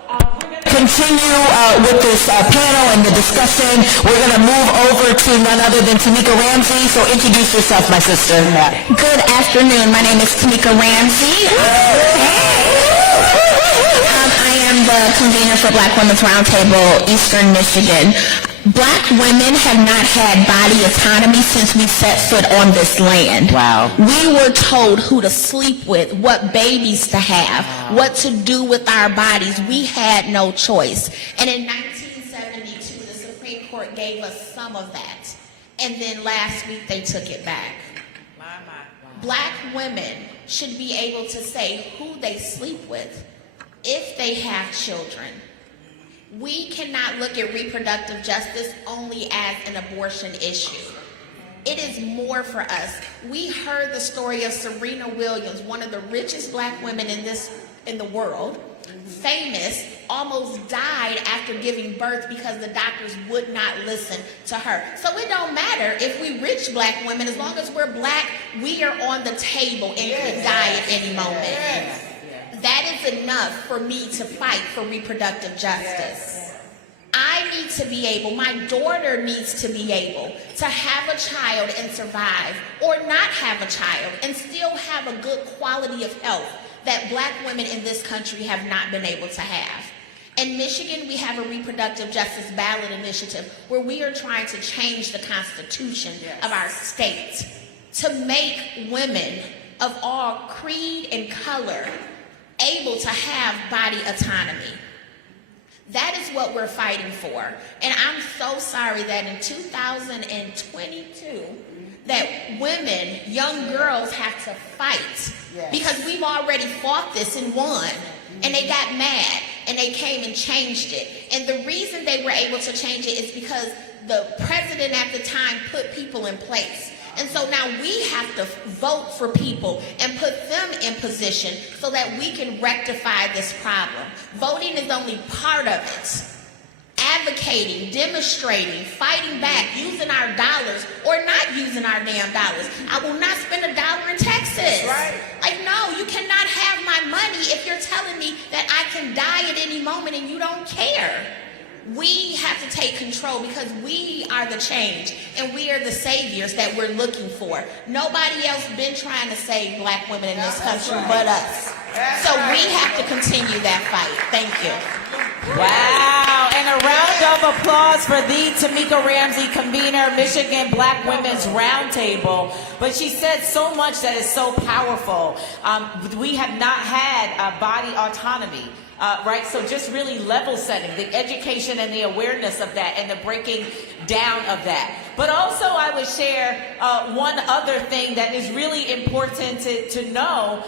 we're going to continue with this panel and the discussion. We're going to move over to none other than Tamika Ramsey. So introduce yourself, my sister. Good afternoon. My name is Tamika Ramsey. I am the convener for Black Women's Roundtable, Eastern Michigan. Black women have not had body autonomy since we set foot on this land. Wow. We were told who to sleep with, what babies to have, what to do with our bodies. We had no choice. And in 1972, the Supreme Court gave us some of that. And then last week, they took it back. Black women should be able to say who they sleep with if they have children. We cannot look at reproductive justice only as an abortion issue. It is more for us. We heard the story of Serena Williams, one of the richest Black women in the world, famous, almost died after giving birth because the doctors would not listen to her. So it don't matter if we rich Black women, as long as we're Black, we are on the table and could die at any moment. That is is enough for me to fight for reproductive justice. I need to be able, my daughter needs to be able to have a child and survive, or not have a child and still have a good quality of health that Black women in this country have not been able to have. In Michigan, we have a reproductive justice ballot initiative where we are trying to change the constitution of our state to make women of all creed and color able to have body autonomy. That is what we're fighting for. And I'm so sorry that in 2022, that women, young girls have to fight because we've already fought this and won. And they got mad and they came and changed it. And the reason they were able to change it is because the president at the time put people in place. And so now we have to vote for people and put them in position so that we can rectify this problem. Voting is only part of it. Advocating, demonstrating, fighting back, using our dollars or not using our damn dollars. I will not spend $1 in Texas. That's right. Like, no, you cannot have my money if you're telling me that I can die at any moment and you don't care. We have to take control because we are the change and we are the saviors that we're looking for. Nobody else been trying to save Black women in this country but us. So we have to continue that fight. Thank you. Wow, and a round of applause for the Tamika Ramsey, convener, Michigan Black Women's Roundtable. But she said so much that is so powerful. We have not had body autonomy. Right, so just really level setting, the education and the awareness of that and the breaking down of that. But also I would share one other thing that is really important to know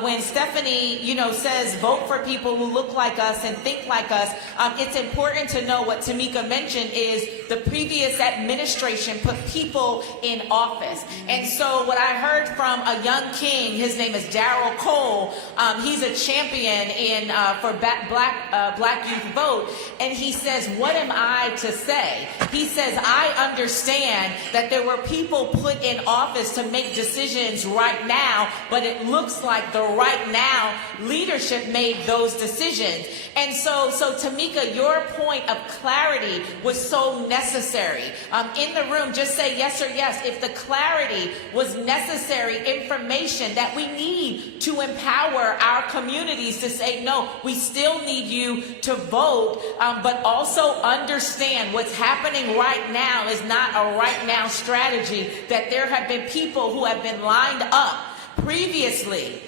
when Stephanie, says vote for people who look like us and think like us. It's important to know what Tamika mentioned is the previous administration put people in office. And so what I heard from a young king, his name is Darryl Cole, he's a champion for Black Youth Vote, and he says, what am I to say? He says, I understand that there were people put in office to make decisions right now, but it looks like the right now leadership made those decisions. And so Tamika, your point of clarity was so necessary. In the room, just say yes or yes. If the clarity was necessary information that we need to empower our communities to say, no, we still need you to vote, but also understand what's happening right now is not a right now strategy, that there have been people who have been lined up previously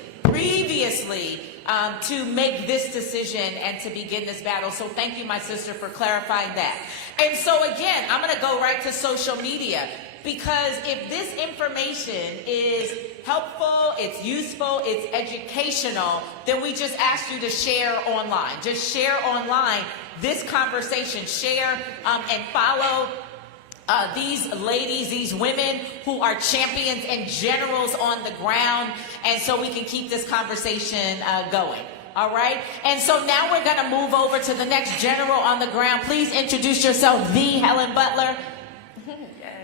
to make this decision and to begin this battle. So thank you, my sister, for clarifying that. And so again, I'm going to go right to social media, because if this information is helpful, it's useful, it's educational, then we just ask you to share online. Just share online this conversation. Share and follow these ladies, these women who are champions and generals on the ground, and so we can keep this conversation going. All right? And so now we're going to move over to the next general on the ground. Please introduce yourself, the Helen Butler.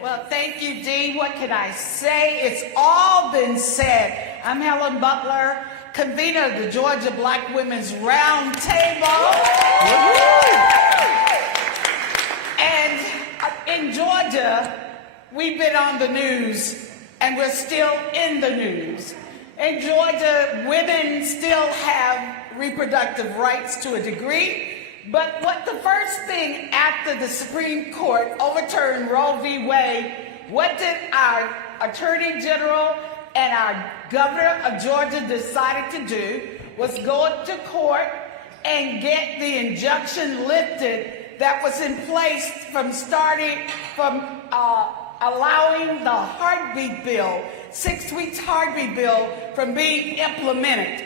Well, thank you, Dee. What can I say? It's all been said. I'm Helen Butler, convener of the Georgia Black Women's Roundtable. And in Georgia, we've been on the news, and we're still in the news. In Georgia, women still have reproductive rights to a degree. But what the first thing after the Supreme Court overturned Roe v. Wade, what did our Attorney General and our Governor of Georgia decided to do was go to court and get the injunction lifted that was in place from allowing the heartbeat bill, 6 weeks heartbeat bill, from being implemented.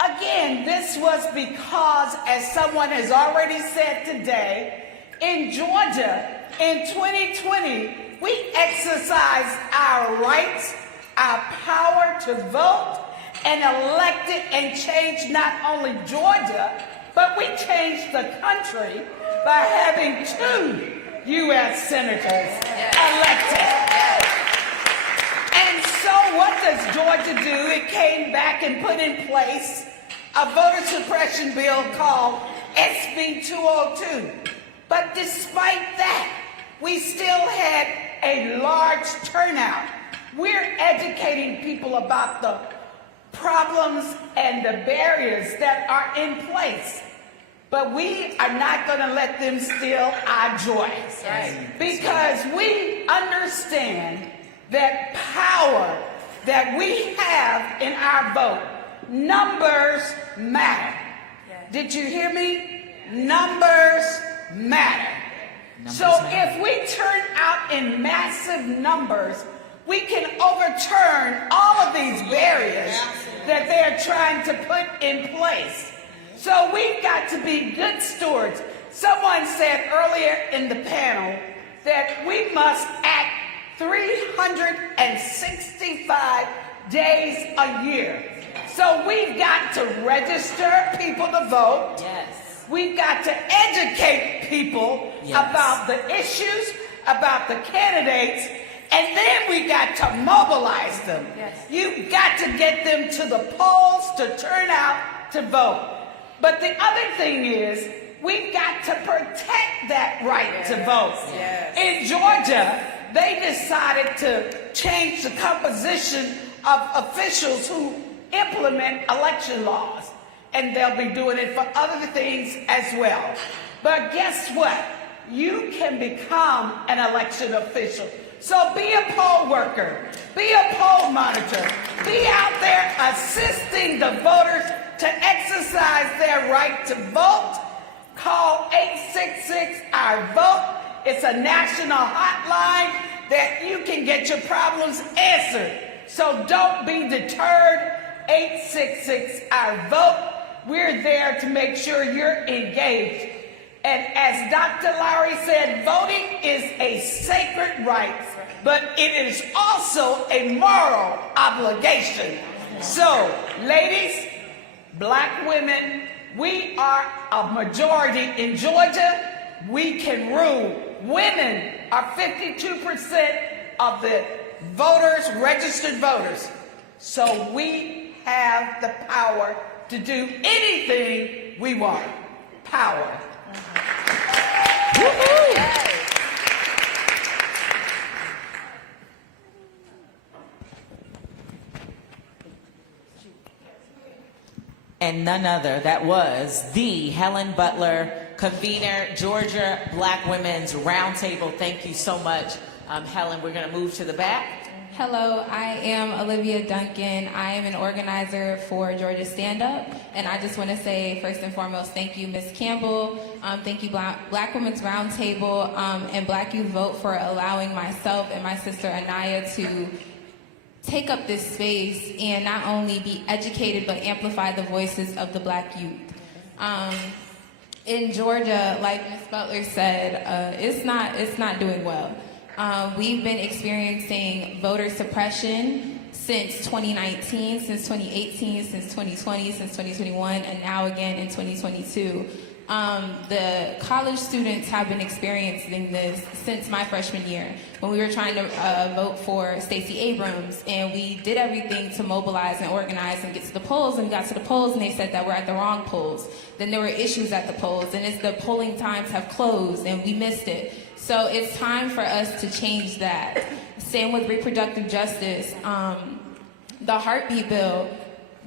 Again, this was because, as someone has already said today, in Georgia, in 2020, we exercised our rights, our power to vote, and elected and changed not only Georgia, but we changed the country by having 2 U.S. senators elected. And so what does Georgia do? It came back and put in place a voter suppression bill called SB 202. But despite that, we still had a large turnout. We're educating people about the problems and the barriers that are in place. But we are not going to let them steal our joy. Because we understand that power that we have in our vote, numbers matter. Did you hear me? Numbers matter. So if we turn out in massive numbers, we can overturn all of these barriers that they're trying to put in place. So we've got to be good stewards. Someone said earlier in the panel that we must act 365 days a year. So we've got to register people to vote. Yes. We've got to educate people about the issues, about the candidates, and then we got to mobilize them. You've got to get them to the polls to turn out to vote. But the other thing is, we've got to protect that right to vote. In Georgia, they decided to change the composition of officials who implement election laws. And they'll be doing it for other things as well. But guess what? You can become an election official. So be a poll worker, be a poll monitor, be out there assisting the voters to exercise their right to vote. Call 866-OUR-VOTE. It's a national hotline that you can get your problems answered. So don't be deterred. 866-OUR-VOTE. We're there to make sure you're engaged. And as Dr. Lowry said, voting is a sacred right, but it is also a moral obligation. So, ladies, black women, we are a majority in Georgia. We can rule. Women are 52% of the voters, registered voters. So we have the power to do anything we want. Power. And none other, that was the Helen Butler, convener, Georgia Black Women's Roundtable. Thank you so much, Helen. We're going to move to the back. Hello, I am Olivia Duncan. I am an organizer for Georgia Stand Up, and I just want to say, first and foremost, thank you, Ms. Campbell. Thank you, Black Women's Roundtable, and Black Youth Vote for allowing myself and my sister Anaya to take up this space and not only be educated, but amplify the voices of the Black youth. In Georgia, like Ms. Butler said, it's not doing well. We've been experiencing voter suppression since 2019, since 2018, since 2020, since 2021, and now again in 2022. The college students have been experiencing this since my freshman year when we were trying to vote for Stacey Abrams, and we did everything to mobilize and organize and get to the polls, and we got to the polls and they said that we're at the wrong polls. Then there were issues at the polls, and it's the polling times have closed and we missed it. So it's time for us to change that. Same with reproductive justice. The heartbeat bill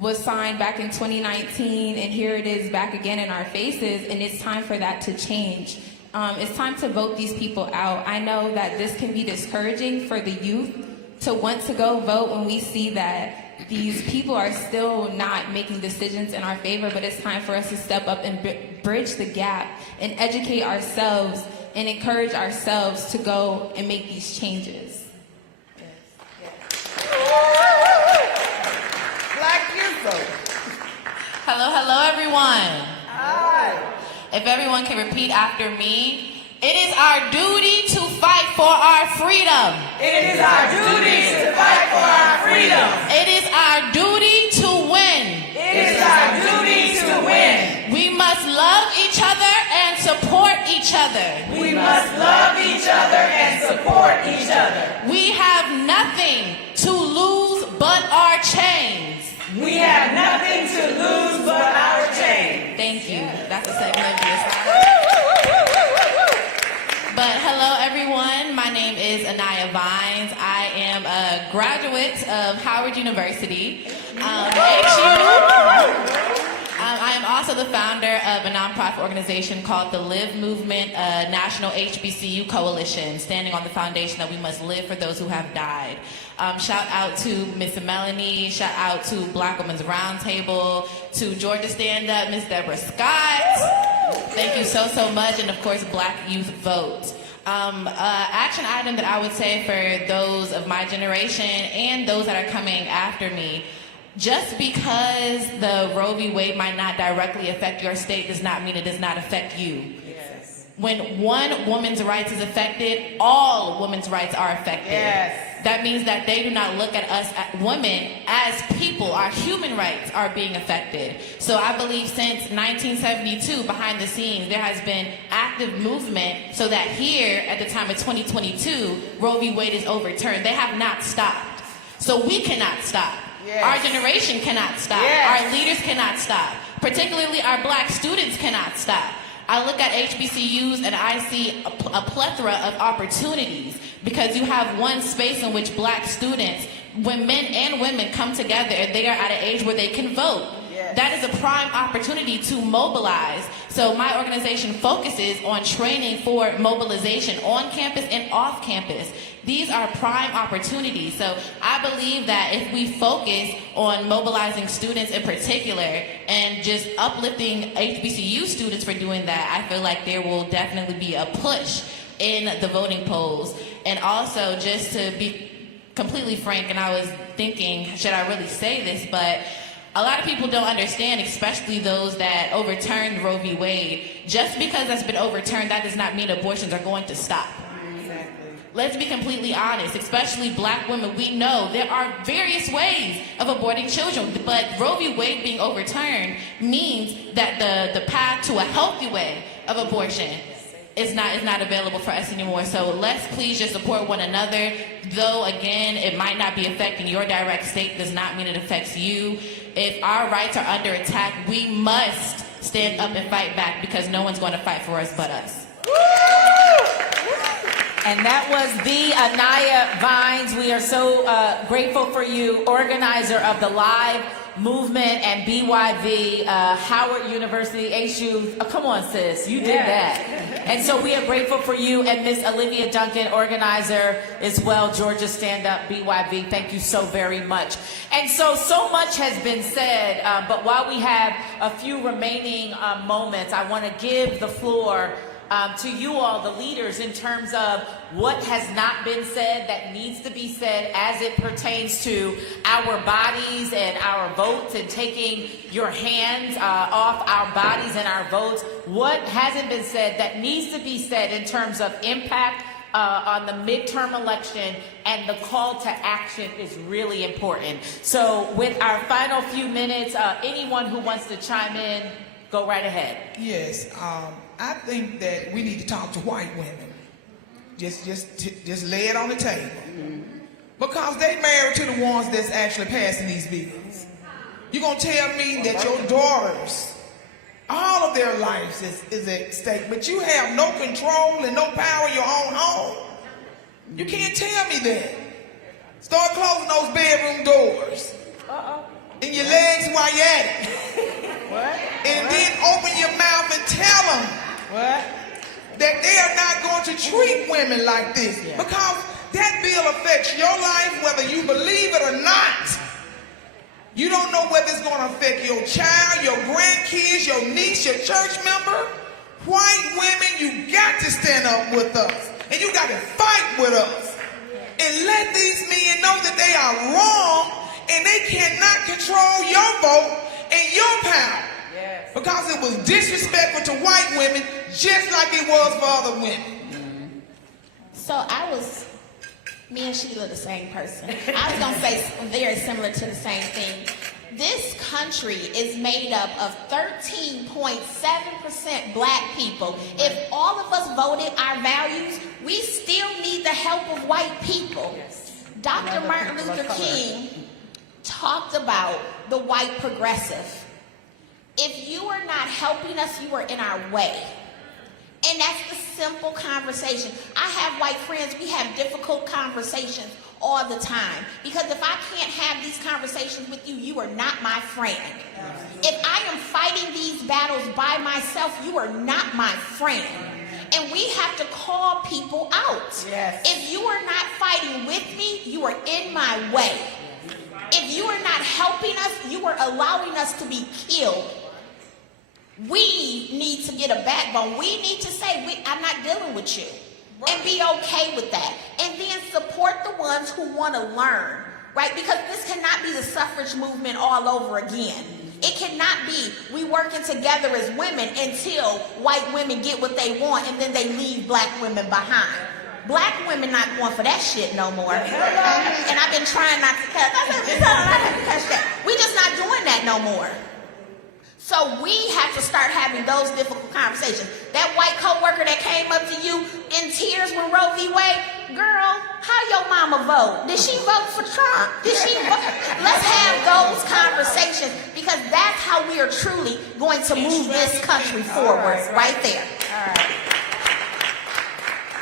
was signed back in 2019, and here it is back again in our faces, and it's time for that to change. It's time to vote these people out. I know that this can be discouraging for the youth to want to go vote when we see that these people are still not making decisions in our favor, but it's time for us to step up and bridge the gap and educate ourselves and encourage ourselves to go and make these changes. Black Youth Vote. Hello, everyone. Hi. If everyone can repeat after me. It is our duty to fight for our freedom. It is our duty to fight for our freedom. It is our duty to win. It is our duty to win. We must love each other and support each other. We must love each other and support each other. We have nothing to lose but our chains. We have nothing to lose but our segment of the But hello, everyone. My name is Anaya Vines. I am a graduate of Howard University. I am also the founder of a nonprofit organization called the Live Movement, a national HBCU coalition, standing on the foundation that we must live for those who have died. Shout out to Miss Melanie, shout out to Black Women's Roundtable, to Georgia Stand Up, Miss Deborah Scott. Thank you so much, and of course, Black Youth Vote. Action item that I would say for those of my generation and those that are coming after me, just because the Roe v. Wade might not directly affect your state does not mean it does not affect you. Yes. When one woman's rights is affected, all women's rights are affected. Yes. That means that they do not look at us, women, as people. Our human rights are being affected. So I believe since 1972, behind the scenes, there has been active movement so that here, at the time of 2022, Roe v. Wade is overturned. They have not stopped. So we cannot stop. Yes. Our generation cannot stop. Yes. Our leaders cannot stop. Particularly our black students cannot stop. I look at HBCUs and I see a plethora of opportunities because you have one space in which black students, when men and women come together and they are at an age where they can vote. Yes. That is a prime opportunity to mobilize. So my organization focuses on training for mobilization on campus and off campus. These are prime opportunities. So I believe that if we focus on mobilizing students in particular and just uplifting HBCU students for doing that, I feel like there will definitely be a push in the voting polls. And also, just to be completely frank, and I was thinking, should I really say this, but a lot of people don't understand, especially those that overturned Roe v. Wade. Just because that's been overturned, that does not mean abortions are going to stop. Let's be completely honest, especially black women. We know there are various ways of aborting children, but Roe v. Wade being overturned means that the path to a healthy way of abortion is not available for us anymore. So let's please just support one another. Though, again, it might not be affecting your direct state, does not mean it affects you. If our rights are under attack, we must stand up and fight back because no one's going to fight for us but us. And that was the Anaya Vines. We are so grateful for you, organizer of the Live Movement and BYV, Howard University, HU. Oh, come on, sis, you did that. And so we are grateful for you, and Miss Olivia Duncan, organizer as well, Georgia Stand Up, BYV. Thank you so very much. And so much has been said, but while we have a few remaining moments, I want to give the floor to you all, the leaders, in terms of what has not been said that needs to be said as it pertains to our bodies and our votes and taking your hands off our bodies and our votes. What hasn't been said that needs to be said in terms of impact on the midterm election, and the call to action is really important. So with our final few minutes, anyone who wants to chime in, go right ahead. Yes, I think that we need to talk to white women. Just lay it on the table. Because they married to the ones that's actually passing these bills. You're going to tell me that your daughters, all of their lives is at stake, but you have no control and no power in your own home? You can't tell me that. Start closing those bedroom doors. And your legs while you're at it. What? And then open your mouth and tell them that they are not going to treat women like this. Yeah. Because that bill affects your life whether you believe it or not. You don't know whether it's going to affect your child, your grandkids, your niece, your church member. White women, you got to stand up with us. And you got to fight with us. And let these men know that they are wrong and they cannot control your vote and your power. Yes. Because it was disrespectful to white women just like it was for other women. So me and Sheila the same person. I was going to say very similar to the same thing. This country is made up of 13.7% black people. If all of us voted our values, we still need the help of white people. Yes. Dr. Martin Luther King talked about the white progressive. If you are not helping us, you are in our way. And that's the simple conversation. I have white friends, we have difficult conversations all the time. Because if I can't have these conversations with you, you are not my friend. If I am fighting these battles by myself, you are not my friend. And we have to call people out. Yes. If you are not fighting with me, you are in my way. If you are not helping us, you are allowing us to be killed. We need to get a backbone. We need to say, I'm not dealing with you. And be okay with that. And then support the ones who want to learn, right? Because this cannot be the suffrage movement all over again. It cannot be we working together as women until white women get what they want and then they leave black women behind. Black women not going for that shit no more. And I've been trying not to touch that. We just not doing that no more. So we have to start having those difficult conversations. That white coworker that came up to you in tears when Roe v. Wade, girl, how your mama vote? Did she vote for Trump? Did she vote? Let's have those conversations because that's how we are truly going to move this country forward, right there. All right.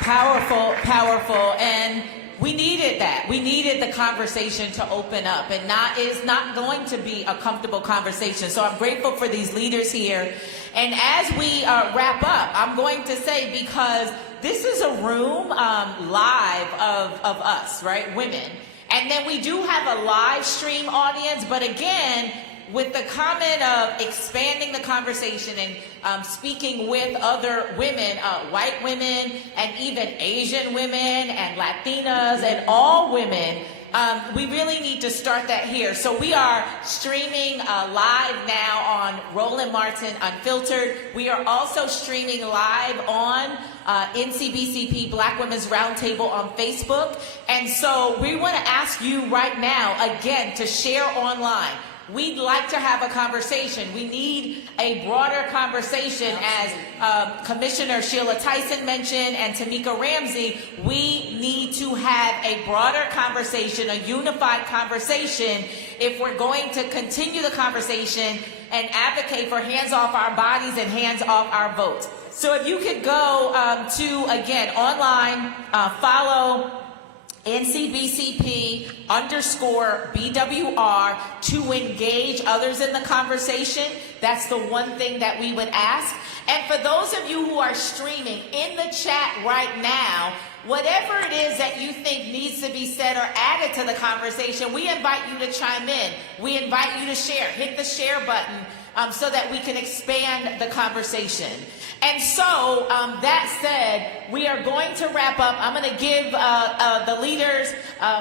Powerful, powerful, and we needed that. We needed the conversation to open up, and it's not going to be a comfortable conversation. So I'm grateful for these leaders here. And as we wrap up, I'm going to say, because this is a room live of us, right, women. And then we do have a live stream audience, but again, with the comment of expanding the conversation and speaking with other women, white women, and even Asian women and Latinas and all women, we really need to start that here. So we are streaming live now on Roland Martin Unfiltered. We are also streaming live on NCBCP Black Women's Roundtable on Facebook. And so we want to ask you right now, again, to share online. We'd like to have a conversation. We need a broader conversation, as Commissioner Sheila Tyson mentioned and Tamika Ramsey. We need to have a broader conversation, a unified conversation, if we're going to continue the conversation and advocate for hands off our bodies and hands off our votes. So if you could go to, again, online, follow NCBCP_BWR to engage others in the conversation. That's the one thing that we would ask. And for those of you who are streaming, in the chat right now, whatever it is that you think needs to be said or added to the conversation, we invite you to chime in. We invite you to share. Hit the share button so that we can expand the conversation. And so, that said, we are going to wrap up. I'm going to give the leaders,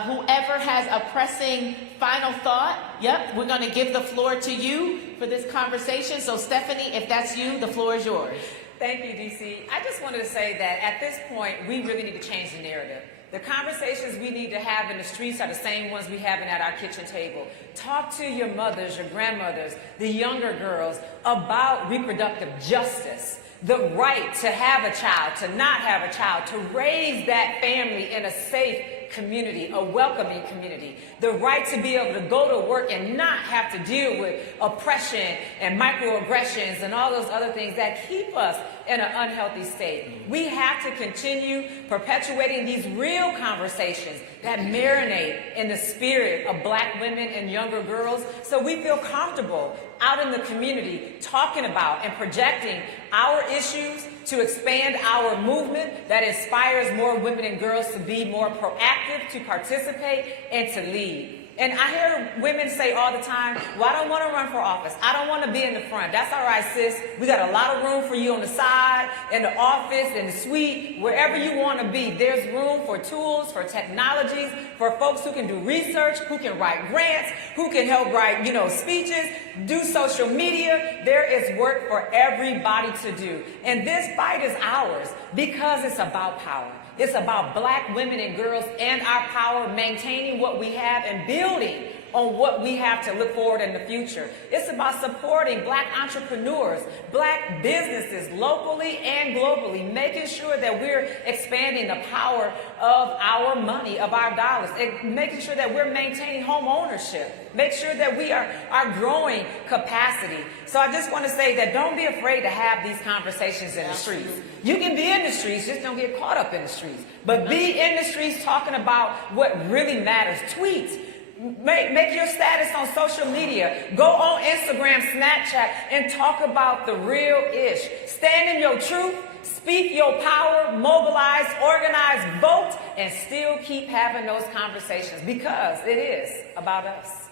whoever has a pressing final thought. Yep, we're going to give the floor to you for this conversation. So, Stephanie, if that's you, the floor is yours. Thank you, DC. I just wanted to say that at this point, we really need to change the narrative. The conversations we need to have in the streets are the same ones we have at our kitchen table. Talk to your mothers, your grandmothers, the younger girls about reproductive justice. The right to have a child, to not have a child, to raise that family in a safe community, a welcoming community. The right to be able to go to work and not have to deal with oppression and microaggressions and all those other things that keep us in an unhealthy state. We have to continue perpetuating these real conversations that marinate in the spirit of Black women and younger girls so we feel comfortable out in the community talking about and projecting our issues to expand our movement that inspires more women and girls to be more proactive, to participate, and to lead. And I hear women say all the time, well, I don't want to run for office. I don't want to be in the front. That's all right, sis. We got a lot of room for you on the side, in the office, in the suite, wherever you want to be. There's room for tools, for technologies, for folks who can do research, who can write grants, who can help write, speeches, do social media. There is work for everybody to do. And this fight is ours because it's about power. It's about Black women and girls and our power, maintaining what we have and building on what we have to look forward in the future. It's about supporting Black entrepreneurs, Black businesses locally and globally, making sure that we're expanding the power of our money, of our dollars, and making sure that we're maintaining home ownership, make sure that we are growing capacity. So I just want to say that don't be afraid to have these conversations in the streets. You can be in the streets, just don't get caught up in the streets. But be in the streets talking about what really matters. Tweet. Make your status on social media. Go on Instagram, Snapchat, and talk about the real ish. Stand in your truth, speak your power, mobilize, organize, vote, and still keep having those conversations because it is about us.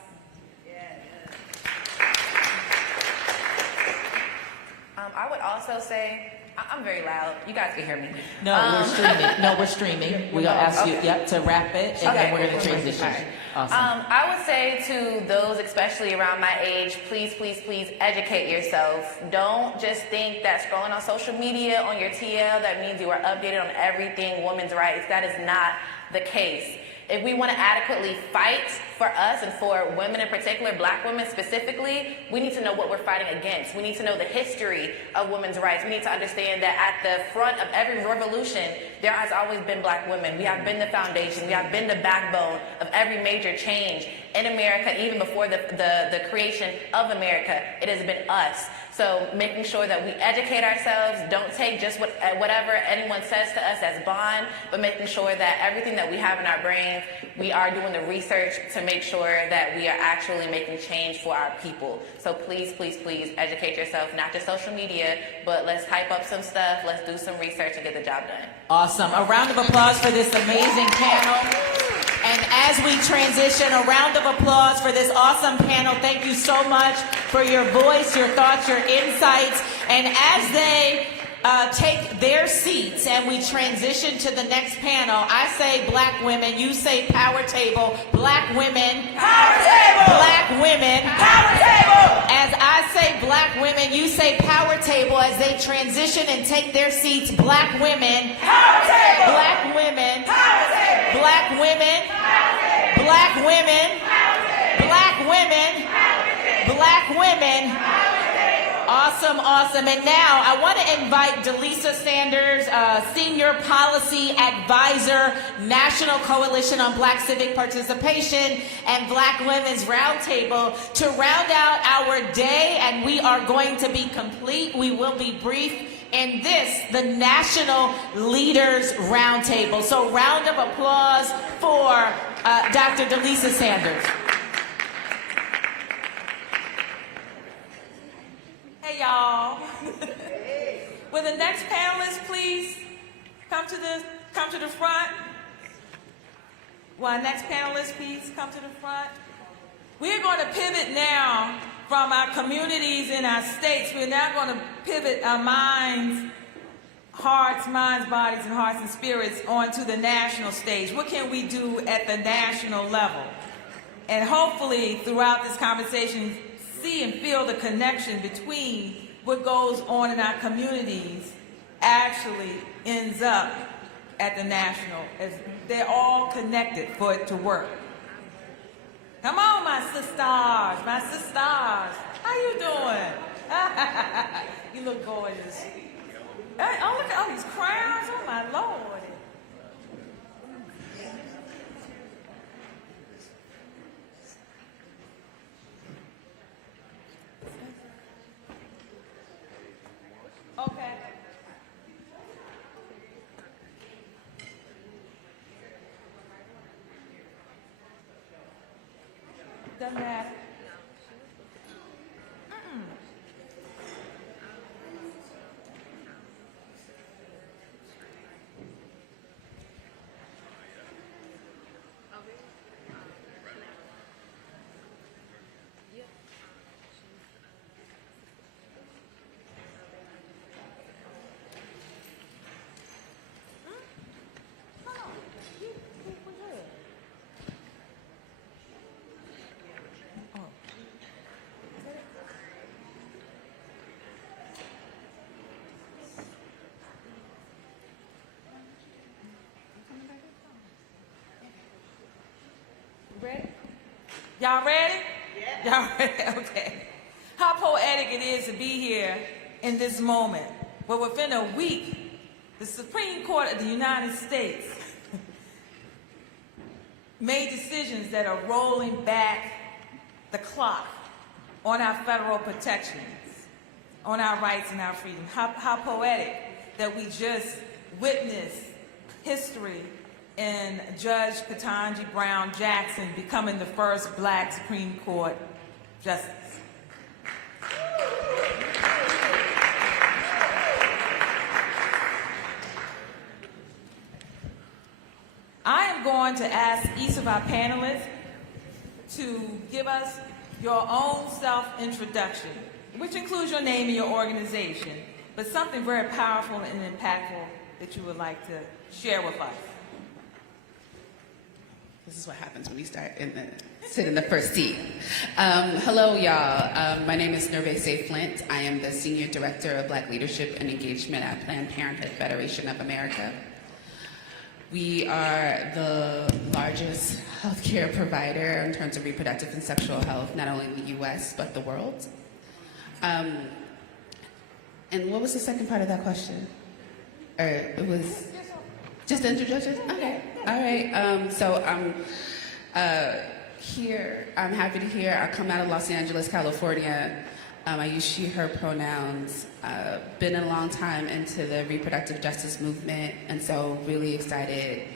I would also say, I'm very loud. You guys can hear me. No, we're streaming. No, we're streaming. We're going to ask you to wrap it, and then we're going to transition. Right. Awesome. I would say to those, especially around my age, please, please, please educate yourself. Don't just think that scrolling on social media on your TL, that means you are updated on everything women's rights. That is not the case. If we want to adequately fight for us and for women in particular, Black women specifically, we need to know what we're fighting against. We need to know the history of women's rights. We need to understand that at the front of every revolution, there has always been Black women. We have been the foundation. We have been the backbone of every major change in America, even before the creation of America. It has been us. So making sure that we educate ourselves, don't take just whatever anyone says to us as bond, but making sure that everything that we have in our brains, we are doing the research to make sure that we are actually making change for our people. So please, please, please educate yourself, not just social media, but let's hype up some stuff, let's do some research and get the job done. Awesome. A round of applause for this amazing panel. And as we transition, a round of applause for this awesome panel. Thank you so much for your voice, your thoughts, your insights. And as they take their seats and we transition to the next panel, I say Black women, you say power table. Black women, power table. Black women, power table. As I say Black women, you say power table as they transition and take their seats. Black women, power table. Black women, power table. Black women, power table. Black women, power table. Black women, power table. Black women, power table. Awesome, awesome. And now I want to invite Delisa Sanders, Senior Policy Advisor, National Coalition on Black Civic Participation and Black Women's Roundtable, to round out our day, and we are going to be complete. We will be brief in this, the National Leaders Roundtable. So round of applause for Dr. Delisa Sanders. Hey, y'all. Will the next panelists please come to the front? Will our next panelists please come to the front? We're going to pivot now from our communities in our states. We're now going to pivot our minds, bodies, and hearts and spirits onto the national stage. What can we do at the national level? And hopefully throughout this conversation, see and feel the connection between what goes on in our communities actually ends up at the national, as they're all connected for it to work. Come on, my sisters, my sisters. How you doing? You look gorgeous. Oh, look at all these crowns. Oh, my Lord. Okay. Doesn't matter. Y'all ready? Yeah. Y'all ready? Okay. How poetic it is to be here in this moment, where within a week, the Supreme Court of the United States made decisions that are rolling back the clock on our federal protections, on our rights and our freedom. How poetic that we just witnessed history in Judge Ketanji Brown Jackson becoming the first Black Supreme Court justice. I am going to ask each of our panelists to give us your own self-introduction, which includes your name and your organization, but something very powerful and impactful that you would like to share with us. This is what happens when you sit in the first seat. Hello, y'all. My name is Nervese Flint. I am the Senior Director of Black Leadership and Engagement at Planned Parenthood Federation of America. We are the largest healthcare provider in terms of reproductive and sexual health, not only in the US, but the world. And what was the second part of that question? It was just introduction? Okay, all right. So I'm here, I'm happy to hear, I come out of Los Angeles, California. I use she, her pronouns. Been a long time into the reproductive justice movement, and so really excited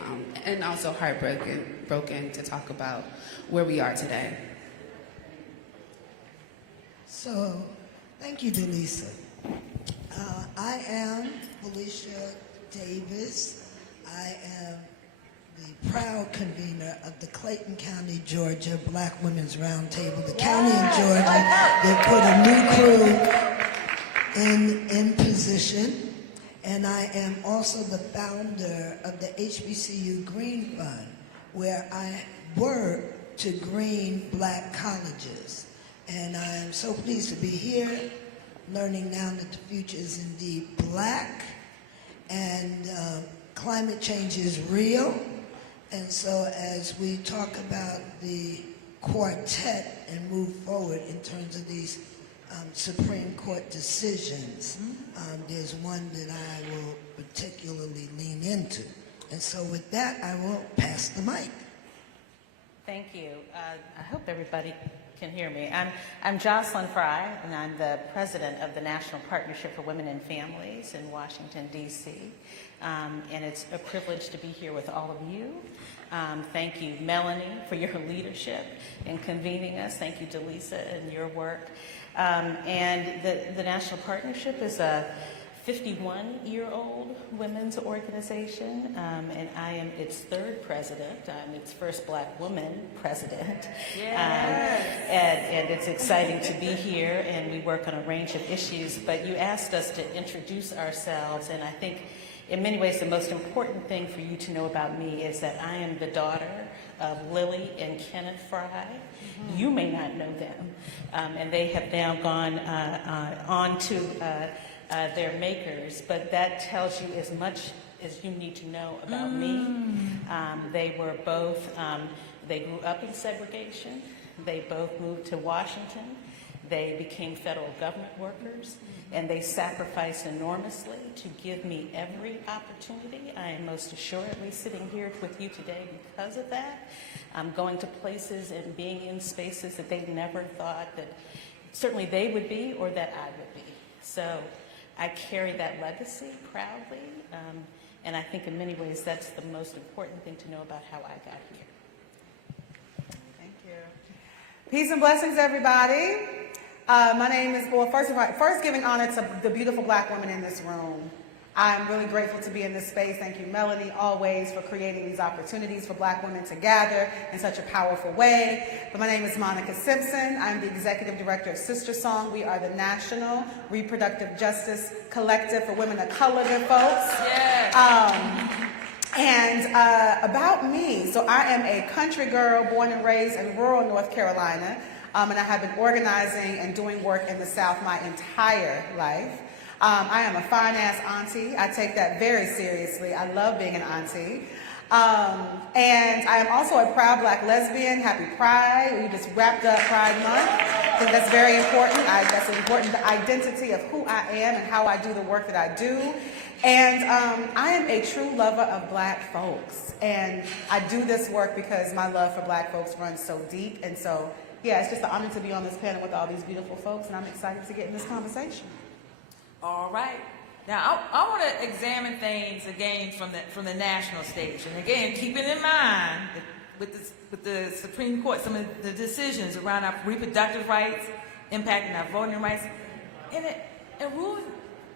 and also heartbroken to talk about where we are today. So, thank you, Delisa. I am Felicia Davis. I am the proud convener of the Clayton County, Georgia Black Women's Roundtable, the county in Georgia that put a new crew in position. And I am also the founder of the HBCU Green Fund, where I work to green Black colleges. And I am so pleased to be here, learning now that the future is indeed Black, and climate change is real. And so as we talk about the quartet and move forward in terms of these Supreme Court decisions, there's one that I will particularly lean into. And so with that, I will pass the mic. Thank you. I hope everybody can hear me. I'm Jocelyn Fry, and I'm the president of the National Partnership for Women and Families in Washington, D.C. And it's a privilege to be here with all of you. Thank you, Melanie, for your leadership in convening us. Thank you, Delisa, and your work. And the National Partnership is a 51-year-old women's organization, and I am its third president. I'm its first Black woman president. Yes. And it's exciting to be here, and we work on a range of issues. But you asked us to introduce ourselves, and I think in many ways the most important thing for you to know about me is that I am the daughter of Lily and Kenneth Fry. Mm-hmm. You may not know them, and they have now gone on to their makers, but that tells you as much as you need to know about me. They were both, they grew up in segregation. They both moved to Washington. They became federal government workers, and they sacrificed enormously to give me every opportunity. I am most assuredly sitting here with you today because of that. I'm going to places and being in spaces that they never thought that certainly they would be or that I would be. So I carry that legacy proudly, and I think in many ways that's the most important thing to know about how I got here. Thank you. Peace and blessings, everybody. My name is, well, first giving honor to the beautiful Black women in this room. I'm really grateful to be in this space. Thank you, Melanie, always for creating these opportunities for Black women to gather in such a powerful way. But my name is Monica Simpson. I'm the Executive Director of Sister Song. We are the National Reproductive Justice Collective for Women of Color, folks. Yeah. About me, so I am a country girl born and raised in rural North Carolina, and I have been organizing and doing work in the South my entire life. I am a fine-ass auntie. I take that very seriously. I love being an auntie. And I am also a proud Black lesbian. Happy Pride. We just wrapped up Pride Month. I think that's very important. That's important, the identity of who I am and how I do the work that I do. And I am a true lover of Black folks. And I do this work because my love for Black folks runs so deep. And so, yeah, it's just an honor to be on this panel with all these beautiful folks. And I'm excited to get in this conversation. All right. Now, I want to examine things again from the national stage. And again, keeping in mind that with the Supreme Court, some of the decisions around our reproductive rights, impacting our voting rights, and it ruling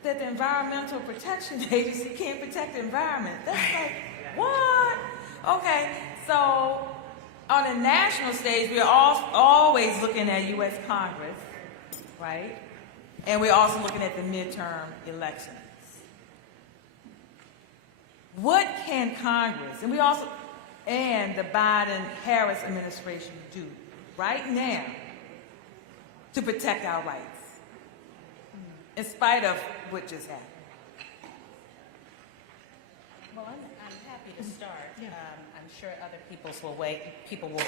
that the Environmental Protection Agency can't protect the environment. That's like, what? Okay, so on the national stage, we are always looking at U.S. Congress, right? And we're also looking at the midterm elections. What can Congress, and the Biden-Harris administration do right now to protect our rights, in spite of what just happened? Well, I'm happy to start. I'm sure other people will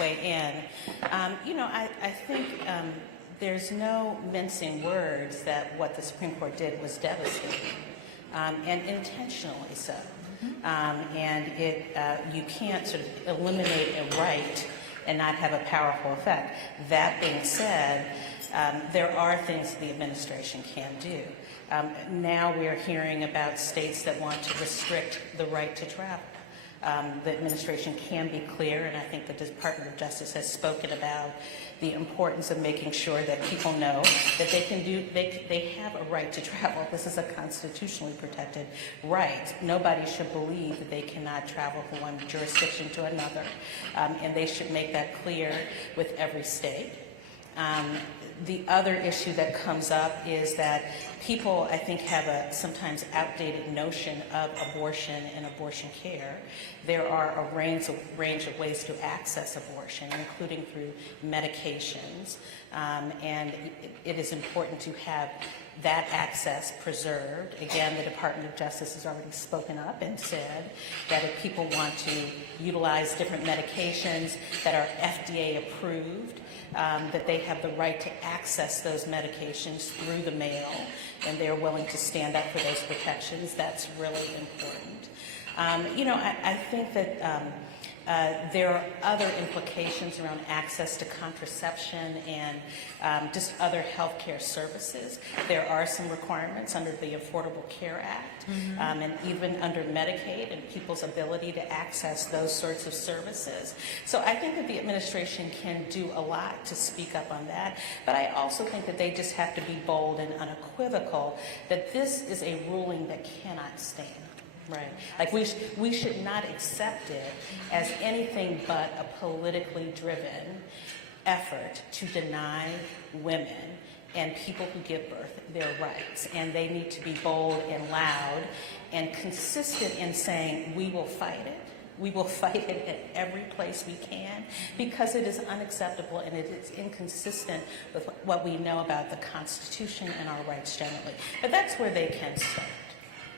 weigh in. I think there's no mincing words that what the Supreme Court did was devastating, and intentionally so. And you can't sort of eliminate a right and not have a powerful effect. That being said, there are things the administration can do. Now we're hearing about states that want to restrict the right to travel. The administration can be clear, and I think the Department of Justice has spoken about the importance of making sure that people know that they have a right to travel. This is a constitutionally protected right. Nobody should believe that they cannot travel from one jurisdiction to another, and they should make that clear with every state. The other issue that comes up is that people, I think, have a sometimes outdated notion of abortion and abortion care. There are a range of ways to access abortion, including through medications, and it is important to have that access preserved. Again, the Department of Justice has already spoken up and said that if people want to utilize different medications that are FDA approved, that they have the right to access those medications through the mail, and they're willing to stand up for those protections. That's really important. I think that there are other implications around access to contraception and just other healthcare services. There are some requirements under the Affordable Care Act, and even under Medicaid and people's ability to access those sorts of services. So I think that the administration can do a lot to speak up on that, but I also think that they just have to be bold and unequivocal that this is a ruling that cannot stand. Right. Like we should not accept it as anything but a politically driven effort to deny women and people who give birth their rights. And they need to be bold and loud and consistent in saying, we will fight it. We will fight it at every place we can because it is unacceptable and it is inconsistent with what we know about the Constitution and our rights generally. But that's where they can start.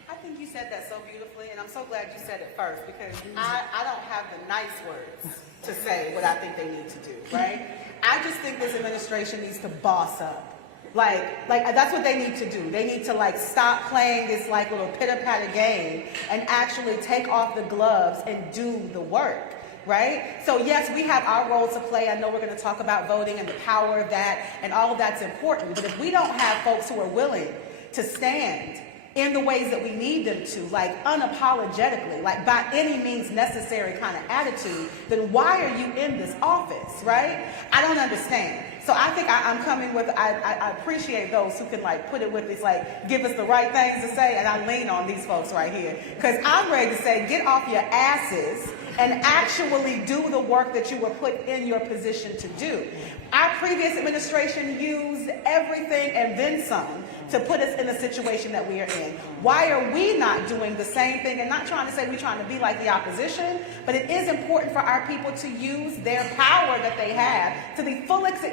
I think you said that so beautifully, and I'm so glad you said it first because I don't have the nice words to say what I think they need to do, right? I just think this administration needs to boss up. Like that's what they need to do. They need to stop playing this little pitter-patter game and actually take off the gloves and do the work. Right? So yes, we have our role to play. I know we're going to talk about voting and the power of that, and all of that's important. But if we don't have folks who are willing to stand in the ways that we need them to, unapologetically, by any means necessary kind of attitude, then why are you in this office, right? I don't understand. So I think I'm coming with, I appreciate those who can put it with this, give us the right things to say, and I lean on these folks right here. Because I'm ready to say, get off your asses and actually do the work that you were put in your position to do. Our previous administration used everything and then some to put us in the situation that we are in. Why are we not doing the same thing? And not trying to say we're trying to be like the opposition, but it is important for our people to use their power that they have to the fullest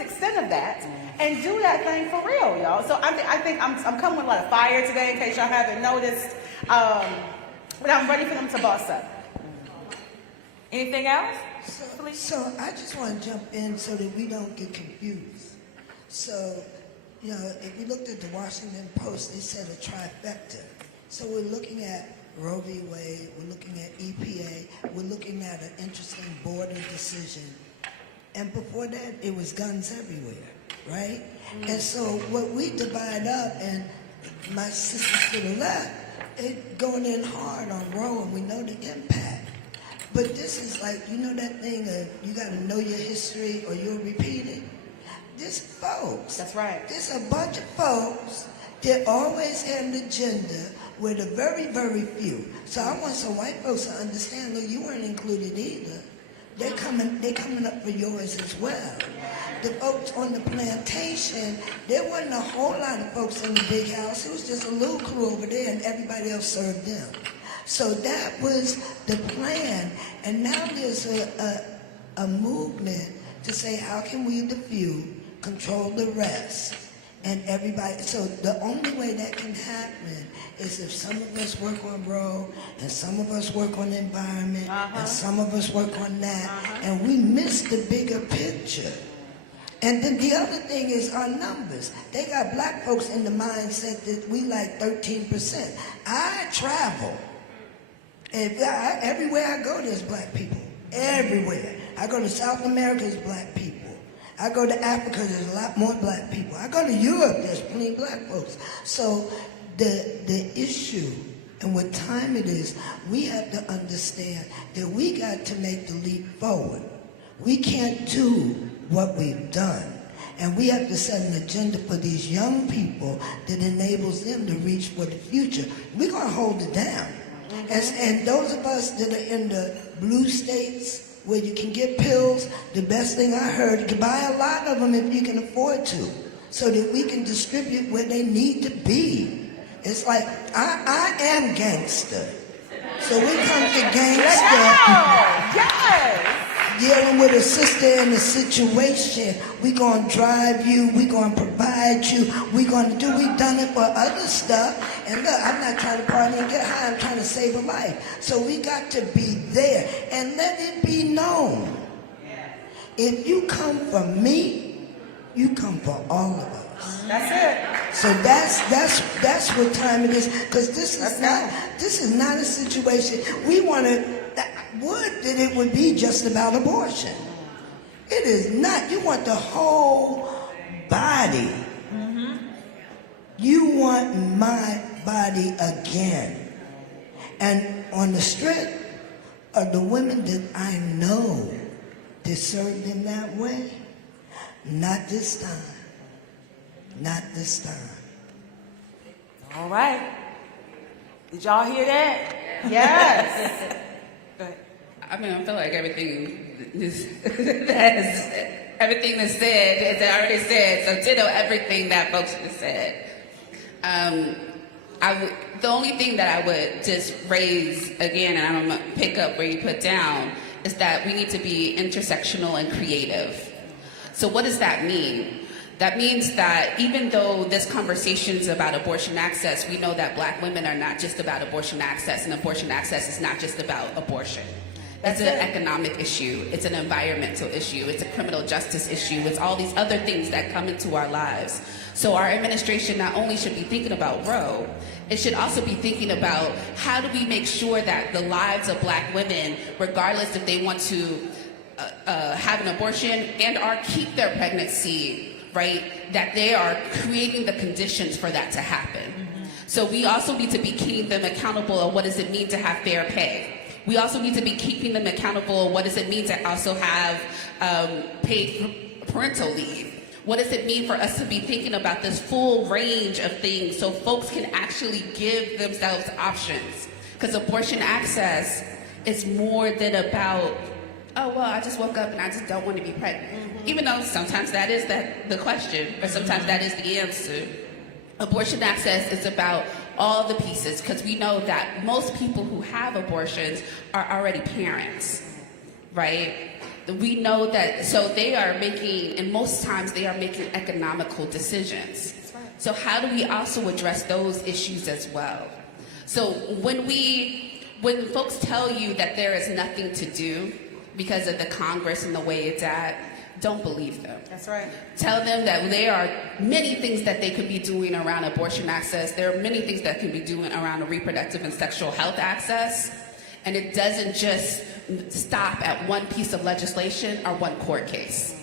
extent of that and do that thing for real, y'all. So I think I'm coming with a lot of fire today, in case y'all haven't noticed, but I'm ready for them to boss up. Anything else? So I just want to jump in so that we don't get confused. So, you know, if we looked at the Washington Post, they said a trifecta. So we're looking at Roe v. Wade, we're looking at EPA, we're looking at an interesting border decision. And before that, it was guns everywhere, right? And so what we divide up, and my sisters to the left, they're going in hard on Roe, and we know the impact. But this is like, you know that thing of you got to know your history or you'll repeat it? This folks. That's right. There's a bunch of folks that always have an agenda with a very, very few. So I want some white folks to understand, look, you weren't included either. They're coming up for yours as well. The folks on the plantation, there wasn't a whole lot of folks in the big house. It was just a little crew over there and everybody else served them. So that was the plan. And now there's a movement to say, how can we, the few, control the rest? And everybody, so the only way that can happen is if some of us work on Roe, and some of us work on the environment, and some of us work on that, and we miss the bigger picture. And then the other thing is our numbers. They got black folks in the mindset that we like 13%. I travel. Everywhere I go, there's black people. Everywhere. I go to South America, there's black people. I go to Africa, there's a lot more black people. I go to Europe, there's plenty of black folks. So the issue and what time it is, we have to understand that we got to make the leap forward. We can't do what we've done. And we have to set an agenda for these young people that enables them to reach for the future. We're going to hold it down. And those of us that are in the blue states, where you can get pills, the best thing I heard, you can buy a lot of them if you can afford to, so that we can distribute where they need to be. It's like, I am gangster. So we come to gangster. Yes! Dealing with a sister in a situation, we gonna drive you, we gonna provide you, we gonna do, we done it for other stuff. And look, I'm not trying to party and get high, I'm trying to save a life. So we got to be there and let it be known. If you come for me, you come for all of us. That's it. So that's what time it is, because this is not a situation we want to. That it would be just about abortion. It is not. You want the whole body. You want my body again. And on the strip of the women that I know that served in that way, not this time. Not this time. All right. Did y'all hear that? Yes. I mean, I feel like everything that's said is already said, so ditto everything that folks just said. The only thing that I would just raise again, and I'm gonna pick up where you put down, is that we need to be intersectional and creative. So what does that mean? That means that even though this conversation is about abortion access, we know that black women are not just about abortion access, and abortion access is not just about abortion. It's an economic issue, it's an environmental issue, it's a criminal justice issue, it's all these other things that come into our lives. So our administration not only should be thinking about Roe, it should also be thinking about how do we make sure that the lives of black women, regardless if they want to have an abortion and or keep their pregnancy, right, that they are creating the conditions for that to happen. So we also need to be keeping them accountable of what does it mean to have fair pay. We also need to be keeping them accountable of what does it mean to also have paid parental leave. What does it mean for us to be thinking about this full range of things so folks can actually give themselves options? Because abortion access is more than about, oh, well, I just woke up and I just don't want to be pregnant. Even though sometimes that is the question, or sometimes that is the answer. Abortion access is about all the pieces, because we know that most people who have abortions are already parents, right? We know that, so they are making, and most times they are making economical decisions. So how do we also address those issues as well? So when we when folks tell you that there is nothing to do because of the Congress and the way it's at, don't believe them. That's right. Tell them that there are many things that they could be doing around abortion access. There are many things that can be doing around reproductive and sexual health access. And it doesn't just stop at one piece of legislation or one court case.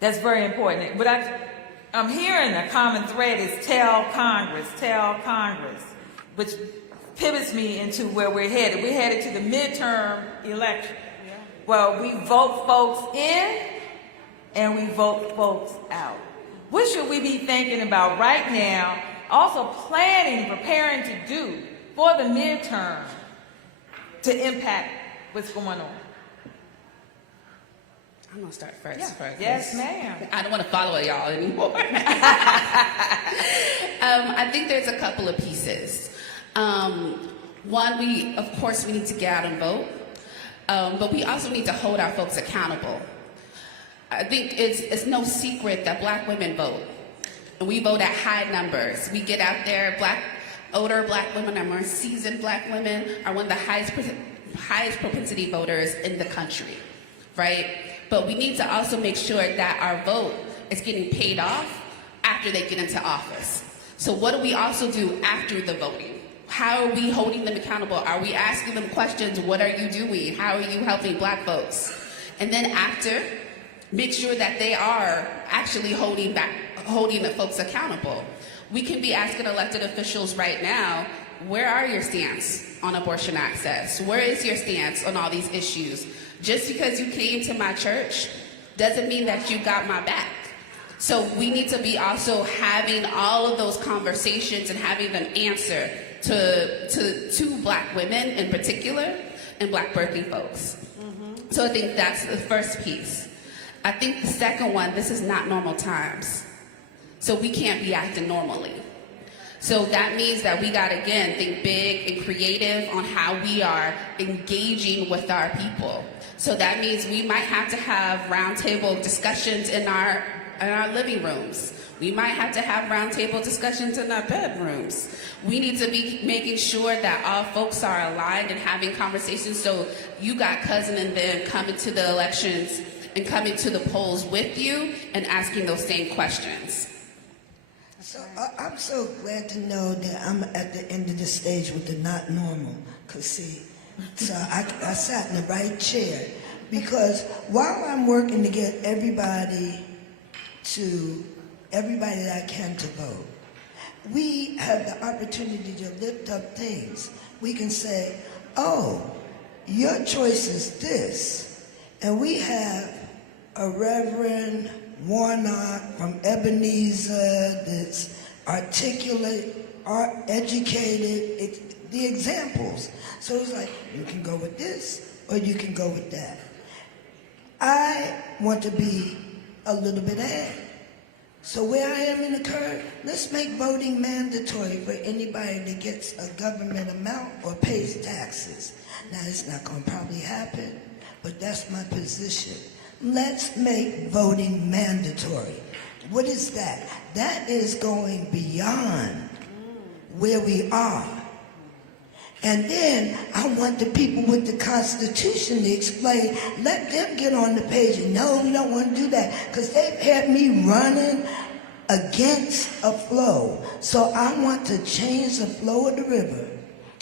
That's very important. But I'm hearing a common thread is tell Congress, which pivots me into where we're headed. We're headed to the midterm election. Well, we vote folks in and we vote folks out. What should we be thinking about right now? Also planning, preparing to do for the midterm to impact what's going on? I'm gonna start first. Yeah. Yes, ma'am. I don't want to follow y'all anymore. I think there's a couple of pieces. One, of course, we need to get out and vote. But we also need to hold our folks accountable. I think it's no secret that Black women vote. And we vote at high numbers. We get out there, older Black women, our more seasoned Black women are one of the highest propensity voters in the country, right? But we need to also make sure that our vote is getting paid off after they get into office. So what do we also do after the voting? How are we holding them accountable? Are we asking them questions? What are you doing? How are you helping Black folks? And then after, make sure that they are actually holding the folks accountable. We can be asking elected officials right now, where are your stance on abortion access? Where is your stance on all these issues? Just because you came to my church doesn't mean that you got my back. So we need to be also having all of those conversations and having them answer to Black women in particular and Black birthing folks. So I think that's the first piece. I think the second one, this is not normal times. So we can't be acting normally. So that means that we gotta, again, think big and creative on how we are engaging with our people. So that means we might have to have roundtable discussions in our living rooms. We might have to have roundtable discussions in our bedrooms. We need to be making sure that all folks are aligned and having conversations. So you got cousin and them coming to the elections and coming to the polls with you and asking those same questions. So I'm so glad to know that I'm at the end of the stage with the not normal. Because see, so I sat in the right chair. Because while I'm working to get everybody that I can to vote, we have the opportunity to lift up things. We can say, oh, your choice is this. And we have a Reverend Warnock from Ebenezer that's articulate, educated, the examples. So it's like, you can go with this or you can go with that. I want to be a little bit ahead. So where I am in the curve, let's make voting mandatory for anybody that gets a government amount or pays taxes. Now, it's not going to probably happen, but that's my position. Let's make voting mandatory. What is that? That is going beyond where we are. And then I want the people with the Constitution to explain, let them get on the page. And no, we don't want to do that, because they've had me running against a flow. So I want to change the flow of the river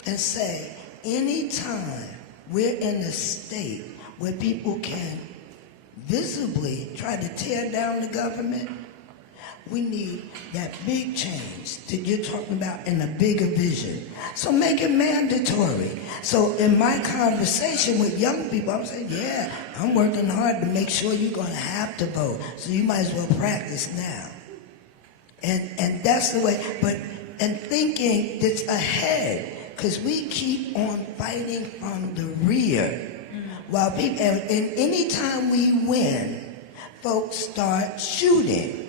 and say, anytime we're in a state where people can visibly try to tear down the government, we need that big change that you're talking about in a bigger vision. So make it mandatory. So in my conversation with young people, I'm saying, yeah, I'm working hard to make sure you're going to have to vote. So you might as well practice now. And that's the way, and thinking that's ahead, because we keep on fighting from the rear. While people, and anytime we win, folks start shooting.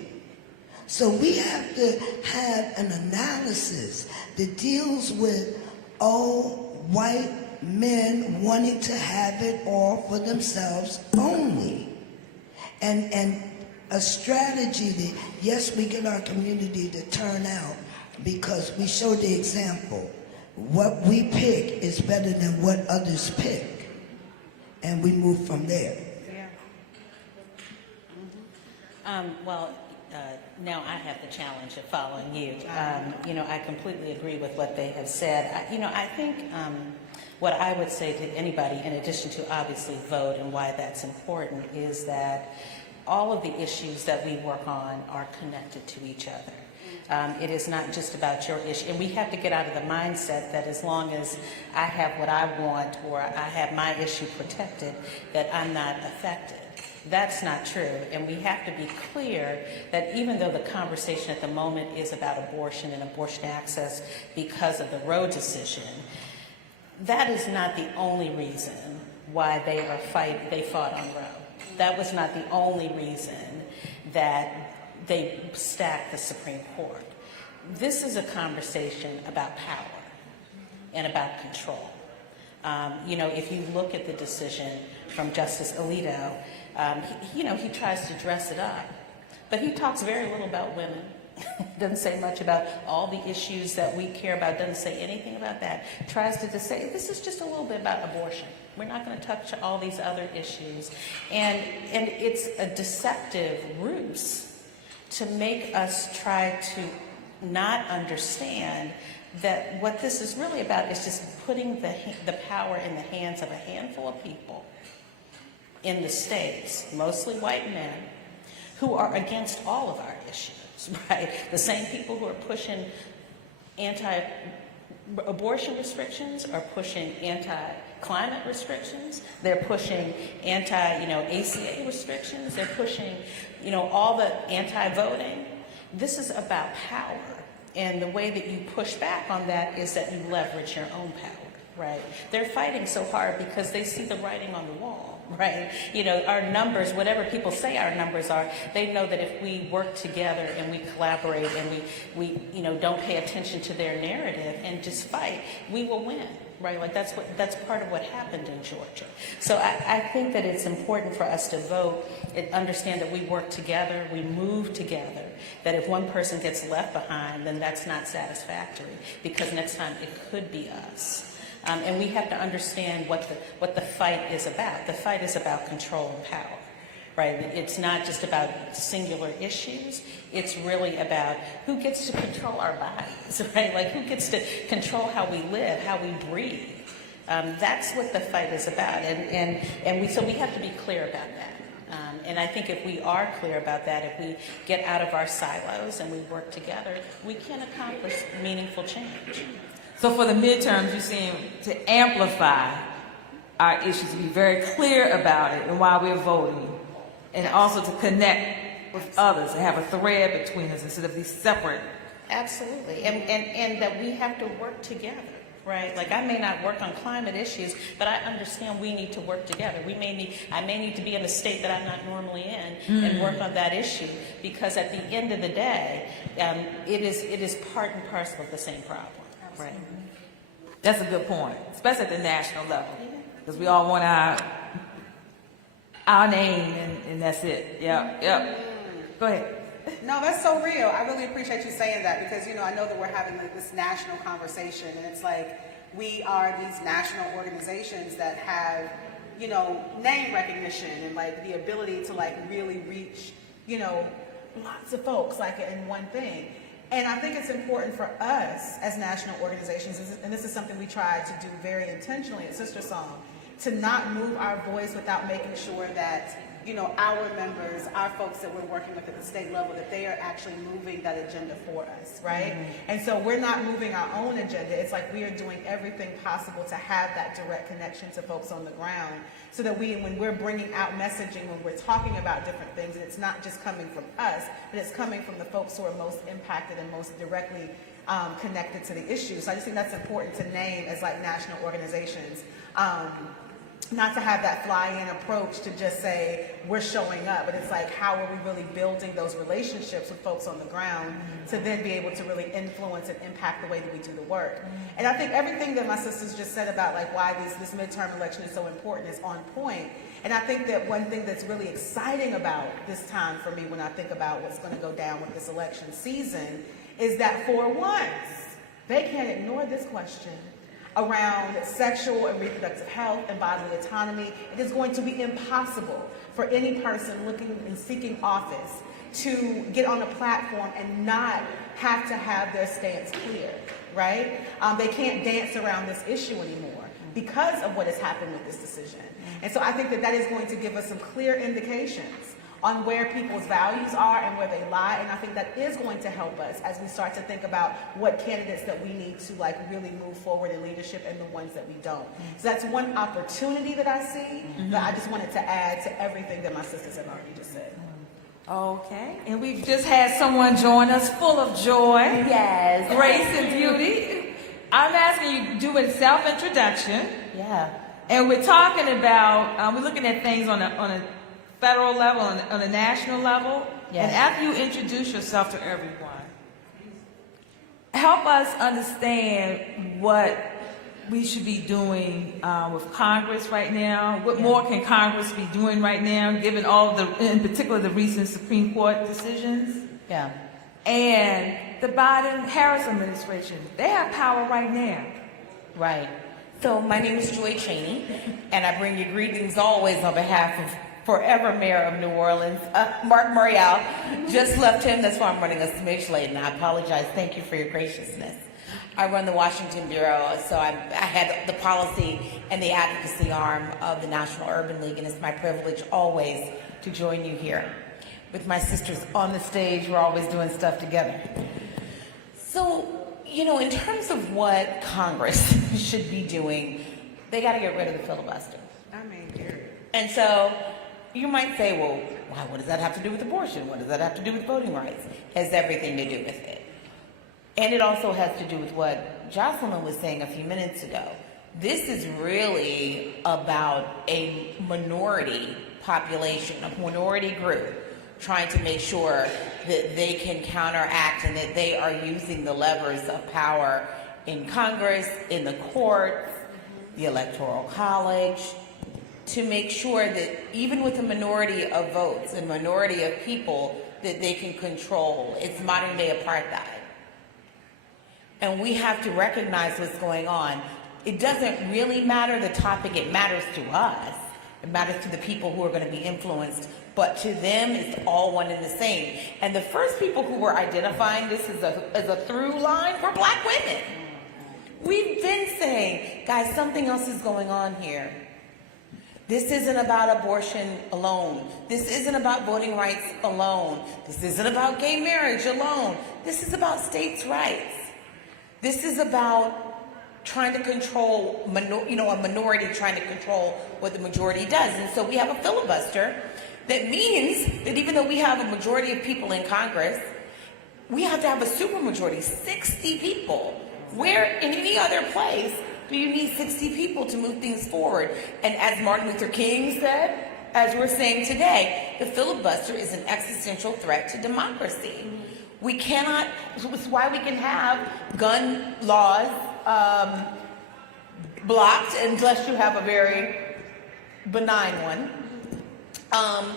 So we have to have an analysis that deals with white men wanting to have it all for themselves only. And a strategy that, yes, we get our community to turn out because we show the example. what we pick is better than what others pick, and we move from there. Yeah. Now I have the challenge of following you. I completely agree with what they have said. I think what I would say to anybody, in addition to obviously vote and why that's important, is that all of the issues that we work on are connected to each other. It is not just about your issue. And we have to get out of the mindset that as long as I have what I want or I have my issue protected, that I'm not affected. That's not true. And we have to be clear that even though the conversation at the moment is about abortion and abortion access because of the Roe decision, that is not the only reason why they fought on Roe. That was not the only reason that they stacked the Supreme Court. This is a conversation about power and about control. If you look at the decision from Justice Alito, he tries to dress it up, but he talks very little about women. Doesn't say much about all the issues that we care about, doesn't say anything about that. Tries to just say, this is just a little bit about abortion. We're not going to touch all these other issues. And it's a deceptive ruse to make us try to not understand that what this is really about is just putting the power in the hands of a handful of people in the states, mostly white men, who are against all of our issues. Right? The same people who are pushing anti-abortion restrictions are pushing anti-climate restrictions. They're pushing ACA restrictions. They're pushing, all the anti-voting. This is about power. And the way that you push back on that is that you leverage your own power, right? They're fighting so hard because they see the writing on the wall. Right? Our numbers, whatever people say our numbers are, they know that if we work together and we collaborate and we don't pay attention to their narrative and just fight, we will win. Right? Like that's part of what happened in Georgia. So I think that it's important for us to vote and understand that we work together, we move together, that if one person gets left behind, then that's not satisfactory, because next time it could be us. And we have to understand what the fight is about. The fight is about control and power, right? It's not just about singular issues. It's really about who gets to control our bodies, right? Like who gets to control how we live, how we breathe. That's what the fight is about. So we have to be clear about that. And I think if we are clear about that, if we get out of our silos and we work together, we can accomplish meaningful change. So for the midterms, you seem to amplify our issues, to be very clear about it and why we're voting, and also to connect with others, to have a thread between us instead of these separate. Absolutely, and that we have to work together, right? Like I may not work on climate issues, but I understand we need to work together. I may need to be in a state that I'm not normally in and work on that issue, because at the end of the day, it is part and parcel of the same problem. Right. That's a good point, especially at the national level, because we all want our name and that's it. Yep. Go ahead. No, that's so real. I really appreciate you saying that, because I know that we're having this national conversation, and it's like we are these national organizations that have name recognition and like the ability to like really reach lots of folks like in one thing. And I think it's important for us as national organizations, and this is something we try to do very intentionally at Sister Song, to not move our voice without making sure that, our members, our folks that we're working with at the state level, that they are actually moving that agenda for us, right? Mm-hmm. And so we're not moving our own agenda. It's like we are doing everything possible to have that direct connection to folks on the ground, so that when we're bringing out messaging, when we're talking about different things, and it's not just coming from us, but it's coming from the folks who are most impacted and most directly connected to the issue. So I just think that's important to name as like national organizations. Not to have that fly-in approach to just say we're showing up, but it's like, how are we really building those relationships with folks on the ground to then be able to really influence and impact the way that we do the work. And I think everything that my sisters just said about like why this midterm election is so important is on point. And I think that one thing that's really exciting about this time for me when I think about what's going to go down with this election season is that for once, they can't ignore this question around sexual and reproductive health and bodily autonomy. It is going to be impossible for any person looking and seeking office to get on a platform and not have to have their stance clear, right? They can't dance around this issue anymore because of what has happened with this decision. And so I think that that is going to give us some clear indications on where people's values are and where they lie. And I think that is going to help us as we start to think about what candidates that we need to like really move forward in leadership and the ones that we don't. So that's one opportunity that I see that I just wanted to add to everything that my sisters have already just said. Okay, and we've just had someone join us full of joy, Yes. grace, and beauty. I'm asking you to do a self-introduction. Yeah. And we're talking about, we're looking at things on a federal level, on a national level. Yes. And after you introduce yourself to everyone, help us understand what we should be doing with Congress right now. What more can Congress be doing right now, given all the, in particular, the recent Supreme Court decisions? Yeah. And the Biden-Harris administration, they have power right now. Right. So my name is Joy Cheney, and I bring you greetings always on behalf of forever Mayor of New Orleans, Marc Morial. Just left him, that's why I'm running a smidge late, and I apologize. Thank you for your graciousness. I run the Washington Bureau, so I had the policy and the advocacy arm of the National Urban League, and it's my privilege always to join you here. With my sisters on the stage, we're always doing stuff together. So, you know, in terms of what Congress should be doing, they got to get rid of the filibuster. I mean, period. And so you might say, well, what does that have to do with abortion? What does that have to do with voting rights? It has everything to do with it. And it also has to do with what Jocelyn was saying a few minutes ago. This is really about a minority population, a minority group, trying to make sure that they can counteract and that they are using the levers of power in Congress, in the courts, the Electoral College, to make sure that even with a minority of votes, a minority of people, that they can control. It's modern day apartheid. And we have to recognize what's going on. It doesn't really matter the topic, it matters to us. It matters to the people who are going to be influenced, but to them it's all one and the same. And the first people who were identifying this as a through line were Black women. We've been saying, guys, something else is going on here. This isn't about abortion alone. This isn't about voting rights alone. This isn't about gay marriage alone. This is about states' rights. This is about trying to control, a minority trying to control what the majority does. And so we have a filibuster that means that even though we have a majority of people in Congress, we have to have a supermajority, 60 people. Where in any other place do you need 60 people to move things forward? And as Martin Luther King said, as we're saying today, the filibuster is an existential threat to democracy. We cannot, it's why we can have gun laws blocked unless you have a very benign one.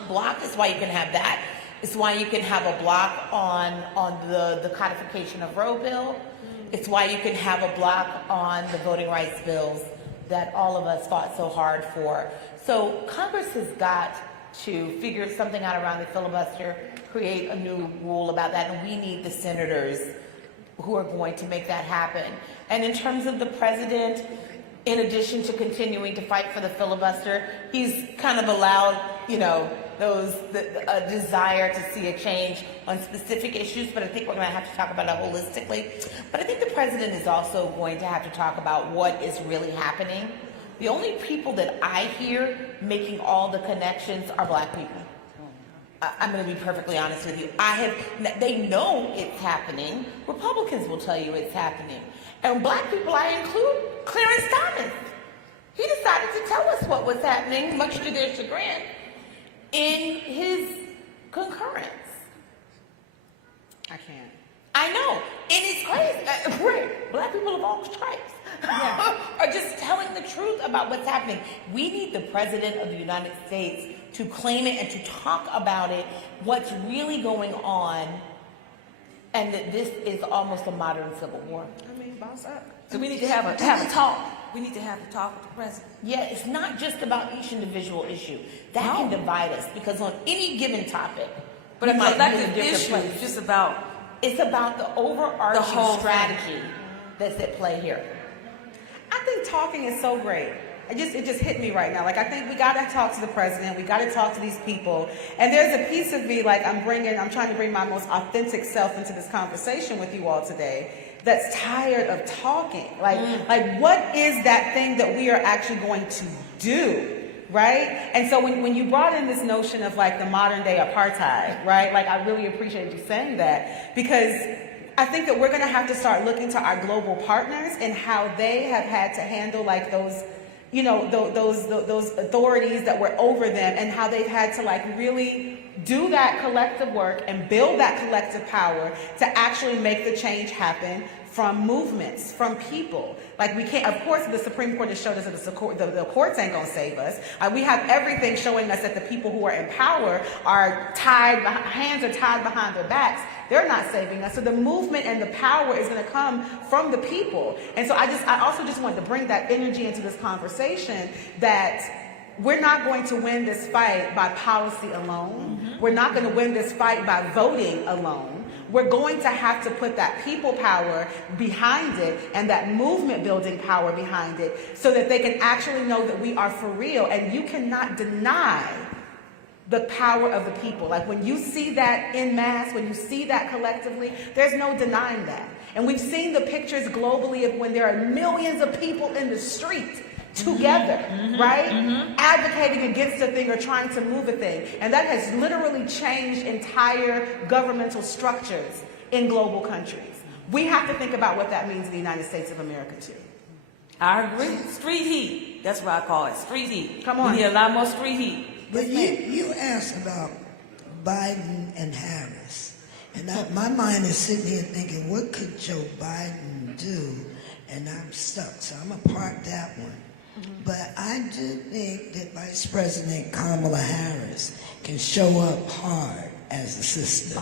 Blocked is why you can have that. It's why you can have a block on the codification of Roe bill. It's why you can have a block on the voting rights bills that all of us fought so hard for. So Congress has got to figure something out around the filibuster, create a new rule about that, and we need the senators who are going to make that happen. And in terms of the president, in addition to continuing to fight for the filibuster, he's kind of allowed, a desire to see a change on specific issues, but I think we're going to have to talk about it holistically. But I think the president is also going to have to talk about what is really happening. The only people that I hear making all the connections are Black people. I'm going to be perfectly honest with you. They know it's happening. Republicans will tell you it's happening. And Black people, I include Clarence Thomas. He decided to tell us what was happening, much to their chagrin, in his concurrence. I can't. I know. And it's crazy. Black people of all stripes are just telling the truth about what's happening. We need the President of the United States to claim it and to talk about it, what's really going on, and that this is almost a modern civil war. I mean, boss up. So we need to have a talk. We need to have a talk with the president. Yeah, it's not just about each individual issue. That can divide us because on any given topic, but a collective issue is just about. It's about the overarching strategy that's at play here. I think talking is so great. It just hit me right now. Like, I think we got to talk to the president. We got to talk to these people. And there's a piece of me, like, I'm trying to bring my most authentic self into this conversation with you all today that's tired of talking. Like what is that thing that we are actually going to do? Right? And so when you brought in this notion of like the modern day apartheid, right? Like, I really appreciate you saying that, because I think that we're going to have to start looking to our global partners and how they have had to handle like those, you know, those authorities that were over them, and how they've had to like really do that collective work and build that collective power to actually make the change happen from movements, from people. Like, we can't, of course, the Supreme Court has showed us that the courts ain't gonna save us. We have everything showing us that the people who are in power are hands are tied behind their backs. They're not saving us. So the movement and the power is gonna come from the people. And so I also just wanted to bring that energy into this conversation, that we're not going to win this fight by policy alone. Mm-hmm. We're not going to win this fight by voting alone. We're going to have to put that people power behind it and that movement building power behind it, so that they can actually know that we are for real. And you cannot deny the power of the people. Like, when you see that en masse, when you see that collectively, there's no denying that. And we've seen the pictures globally of when there are millions of people in the street together, right? Advocating against a thing or trying to move a thing. And that has literally changed entire governmental structures in global countries. We have to think about what that means in the United States of America too. I agree. Street heat. That's what I call it. Street heat. Come on. We need a lot more street heat. But you asked about Biden and Harris. And my mind is sitting here thinking, what could Joe Biden do? And I'm stuck. So I'm going to park that one. But I do think that Vice President Kamala Harris can show up hard as a sister,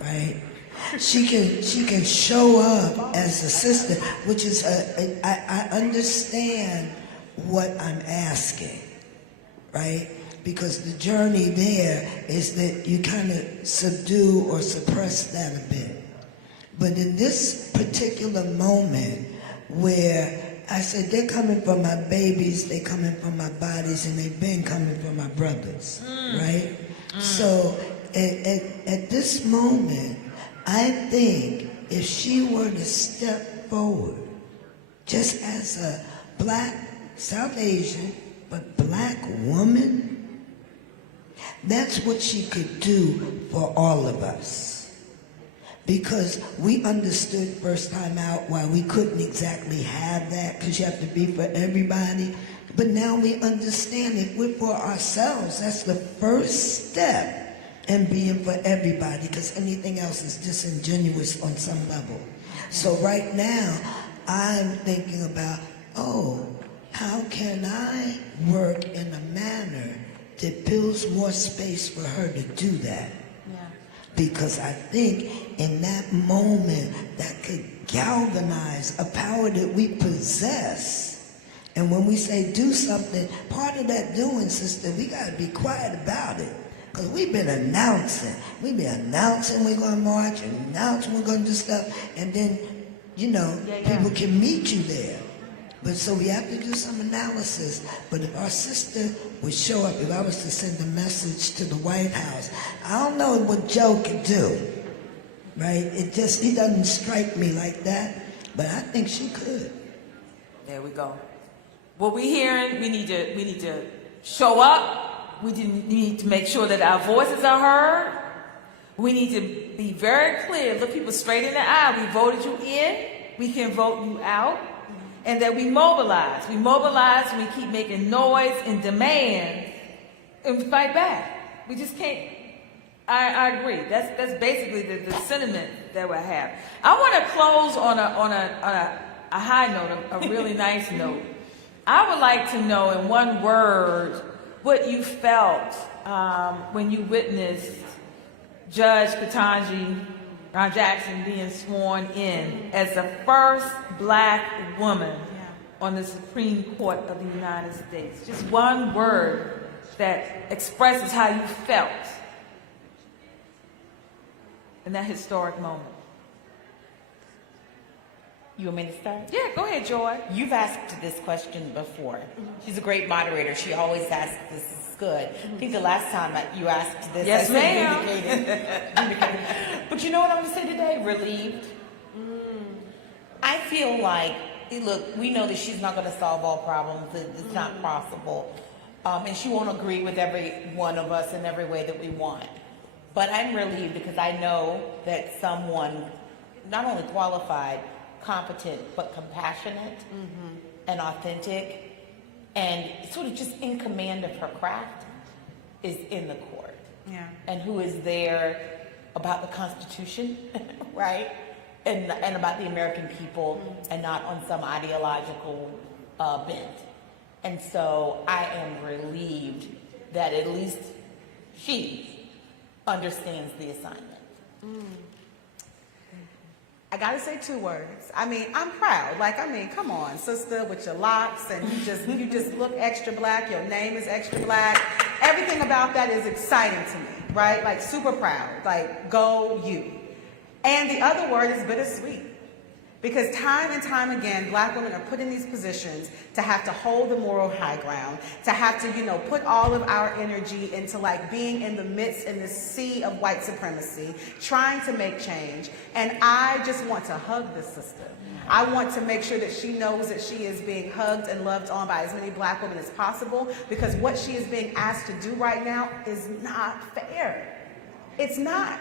right? She can show up as a sister, which is I understand what I'm asking, right? Because the journey there is that you kind of subdue or suppress that a bit. But in this particular moment where I said, they're coming from my babies, they're coming from my bodies, and they've been coming from my brothers, right? So at this moment, I think if she were to step forward, just as a black, South Asian, but black woman, that's what she could do for all of us. Because we understood first time out why we couldn't exactly have that, because you have to be for everybody. But now we understand if we're for ourselves, that's the first step in being for everybody, because anything else is disingenuous on some level. So right now, I'm thinking about, how can I work in a manner that builds more space for her to do that? Because I think in that moment, that could galvanize a power that we possess. And when we say do something, part of that doing, sister, we got to be quiet about it. Because we've been announcing. We've been announcing we're going to march, and announcing we're going to do stuff. And then, people can meet you there. But so we have to do some analysis. But if our sister would show up, if I was to send a message to the White House, I don't know what Joe could do, right? He doesn't strike me like that, but I think she could. There we go. What we're hearing, we need to show up. We need to make sure that our voices are heard. We need to be very clear, look people straight in the eye. We voted you in, we can vote you out. And that we mobilize. We mobilize and we keep making noise and demand and fight back. We just can't. I agree. That's basically the sentiment that we have. I want to close on a high note, a really nice note. I would like to know in one word what you felt when you witnessed Judge Ketanji Ron Jackson being sworn in as the first black woman on the Supreme Court of the United States. Just one word that expresses how you felt in that historic moment. You want me to start? Yeah, go ahead, Joy. You've asked this question before. She's a great moderator. She always asks this. Is good. I think the last time you asked this, yes, I ma'am. vindicated. But you know what I'm going to say today? Relieved. I feel like, look, we know that she's not going to solve all problems. It's not possible. And she won't agree with every one of us in every way that we want. But I'm relieved because I know that someone, not only qualified, competent, but compassionate and authentic and sort of just in command of her craft is in the court. Yeah. And who is there about the Constitution, right? And about the American people and not on some ideological bent. And so I am relieved that at least she understands the assignment. I gotta say 2 words. I mean, I'm proud. Come on, sister, with your locks, and you just look extra black. Your name is extra black. Everything about that is exciting to me, right? Like, super proud. Like, go you. And the other word is bittersweet. Because time and time again, black women are put in these positions to have to hold the moral high ground, to have to, put all of our energy into being in the midst in this sea of white supremacy, trying to make change. And I just want to hug this sister. I want to make sure that she knows that she is being hugged and loved on by as many black women as possible, because what she is being asked to do right now is not fair. It's not.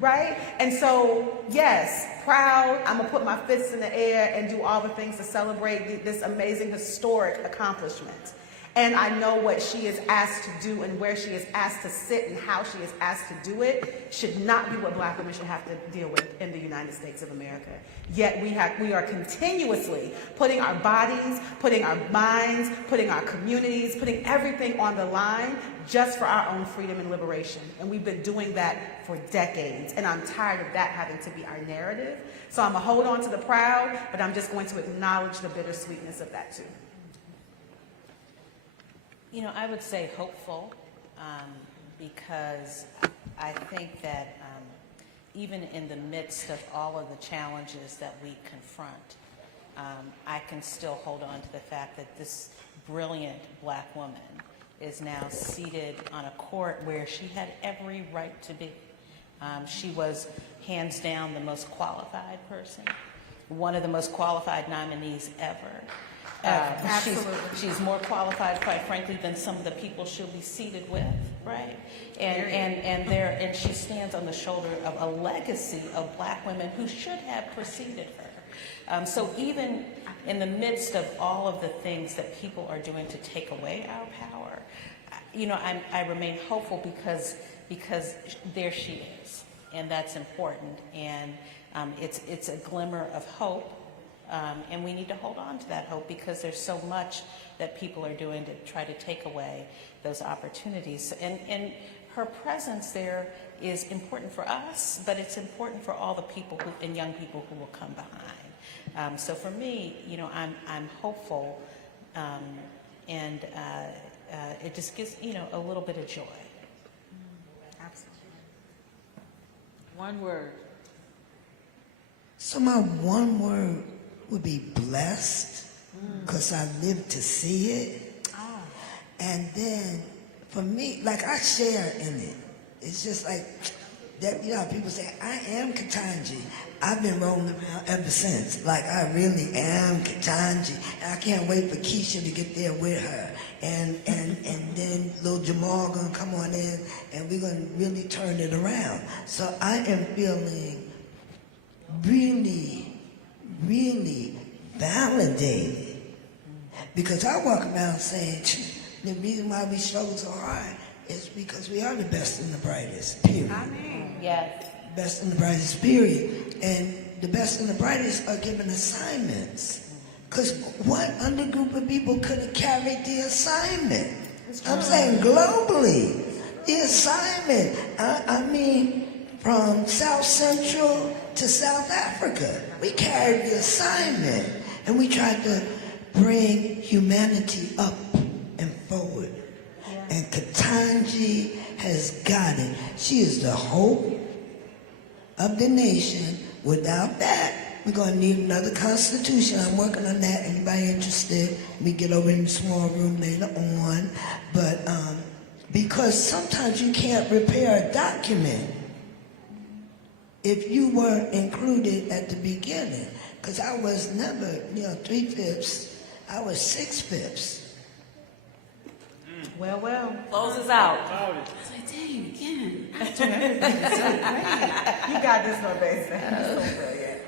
Right? And so, yes, proud. I'm going to put my fists in the air and do all the things to celebrate this amazing, historic accomplishment. And I know what she is asked to do and where she is asked to sit and how she is asked to do it should not be what black women should have to deal with in the United States of America. Yet we are continuously putting our bodies, putting our minds, putting our communities, putting everything on the line just for our own freedom and liberation. And we've been doing that for decades. And I'm tired of that having to be our narrative. So I'm going to hold on to the proud, but I'm just going to acknowledge the bittersweetness of that too. I would say hopeful, because I think that even in the midst of all of the challenges that we confront, I can still hold on to the fact that this brilliant black woman is now seated on a court where she had every right to be. She was hands down the most qualified person, one of the most qualified nominees ever. She's more qualified, quite frankly, than some of the people she'll be seated with, right? And she stands on the shoulder of a legacy of black women who should have preceded her. So even in the midst of all of the things that people are doing to take away our power, I remain hopeful because there she is, and that's important, and it's a glimmer of hope. And we need to hold on to that hope because there's so much that people are doing to try to take away those opportunities. And her presence there is important for us, but it's important for all the people and young people who will come behind. So for me, I'm hopeful, and it just gives a little bit of joy. Absolutely. One word. So my one word would be blessed, because I lived to see it. And then for me, I share in it. It's just like that, people say, I am Ketanji. I've been rolling around ever since. I really am Ketanji. And I can't wait for Keisha to get there with her. And then little Jamal gonna come on in and we're gonna really turn it around. So I am feeling really validated, because I walk around saying the reason why we struggle so hard is because we are the best and the brightest, period. Yes. Best and the brightest, period. And the best and the brightest are given assignments, because what other group of people could have carried the assignment? I'm saying globally, the assignment. I mean, from South Central to South Africa. We carried the assignment, and we tried to bring humanity up and forward. And Ketanji has got it. She is the hope of the nation. Without that, we're going to need another constitution. I'm working on that. Anybody interested? We get over in the small room later on. But because sometimes you can't repair a document if you weren't included at the beginning. Because I was never, 3/5. I was 6/5. Well, Close us out. I was like, dang, again. You got this, no baby. So brilliant.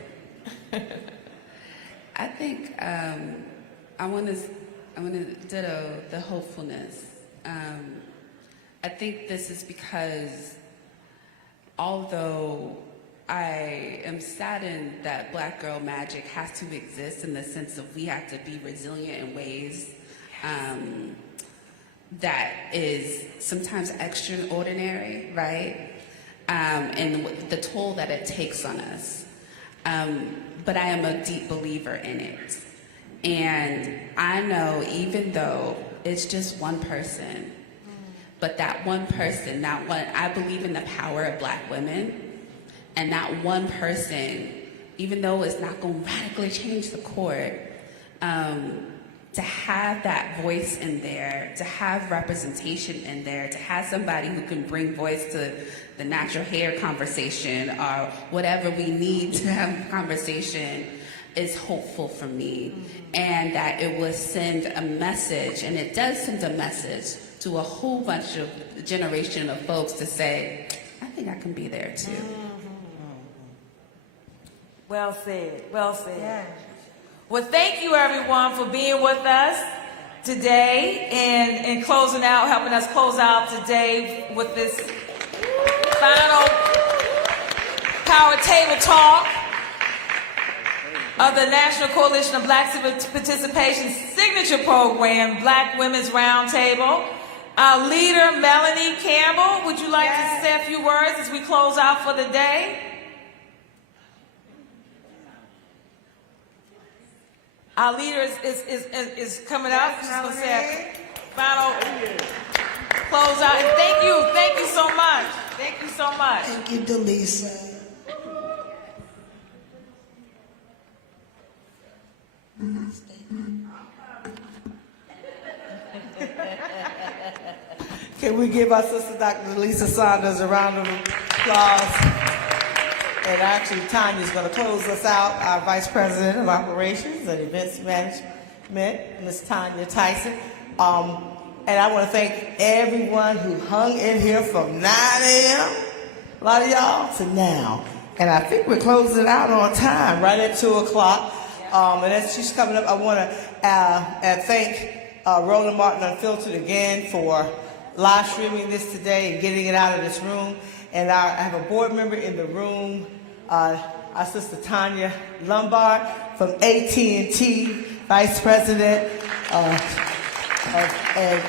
I think I want to ditto the hopefulness. I think this is because although I am saddened that Black Girl Magic has to exist in the sense of we have to be resilient in ways that is sometimes extraordinary, right? And the toll that it takes on us. But I am a deep believer in it. And I know even though it's just one person, but that one person, I believe in the power of Black women. And that one person, even though it's not going to radically change the court, to have that voice in there, to have representation in there, to have somebody who can bring voice to the natural hair conversation or whatever we need to have a conversation is hopeful for me. And that it will send a message, and it does send a message to a whole bunch of generation of folks to say, I think I can be there too. Well said. Well said. Yeah. Well, thank you everyone for being with us today and closing out, helping us close out today with this final power table talk of the National Coalition of Black Civic Participation signature program, Black Women's Roundtable. Our leader, Melanie Campbell, would you like to say a few words as we close out for the day? Our leader is coming up. She's going to say a final close out. And thank you so much. Thank you so much. Thank you, Delisa. Can we give our sister Dr. Lisa Saunders a round of applause? And actually, Tanya's going to close us out, our Vice President of Operations and Events Management, Ms. Tanya Tyson. And I want to thank everyone who hung in here from 9 a.m., a lot of y'all, to now. And I think we're closing out on time, right at 2 o'clock. And as she's coming up, I want to thank Roland Martin Unfiltered again for live streaming this today and getting it out of this room. And I have a board member in the room, our sister Tanya Lombard from AT&T, Vice President, and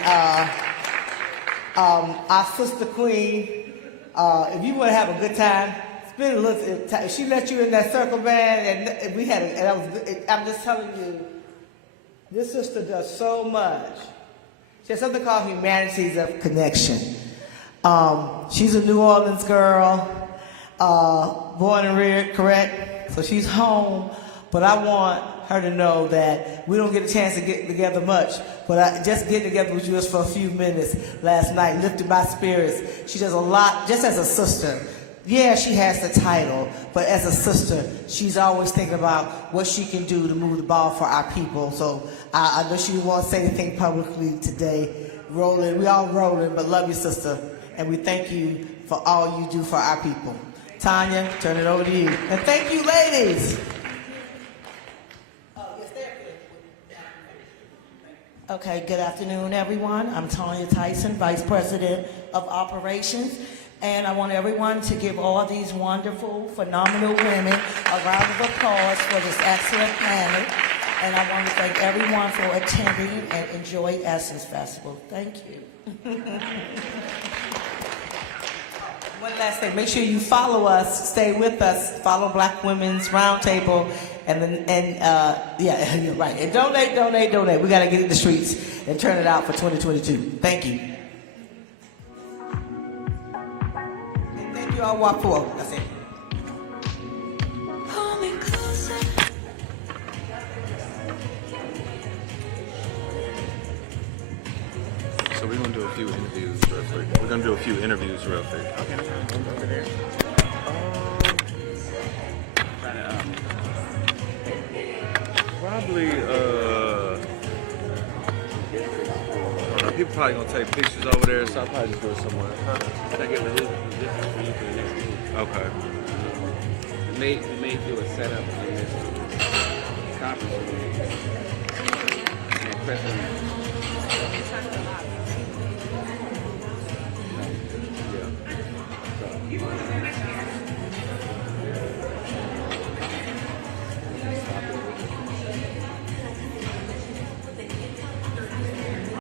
our sister Queen. If you want to have a good time, spend a little time. She let you in that circle band, and we had, I'm just telling you, this sister does so much. She has something called Humanities of Connection. She's a New Orleans girl, born and reared, correct? So she's home, but I want her to know that we don't get a chance to get together much, but I just getting together with you just for a few minutes last night lifted my spirits. She does a lot, just as a sister. Yeah, she has the title, but as a sister, she's always thinking about what she can do to move the ball for our people. So I know she won't say anything publicly today. Rolling, we all rolling, but love you, sister. And we thank you for all you do for our people. Tanya, turn it over to you. And thank you, ladies. Okay, good afternoon, everyone. I'm Tanya Tyson, Vice President of Operations. And I want everyone to give all these wonderful, phenomenal women a round of applause for this excellent panel. And I want to thank everyone for attending and enjoy Essence Festival. Thank you. I One last thing, make sure you follow us, stay with us, follow Black Women's Roundtable, yeah, you're right. And donate. We got to get in the streets and turn it out for 2022. Thank you. And thank you all, walk forward. That's it. So we're gonna do a few interviews real quick. Okay. Over there. Probably, I don't know, people probably gonna take pictures over there, so I'll probably just go somewhere. Huh? I get this for you for the next meeting. Okay. We may do a setup on this conference room. And President. Yeah. So,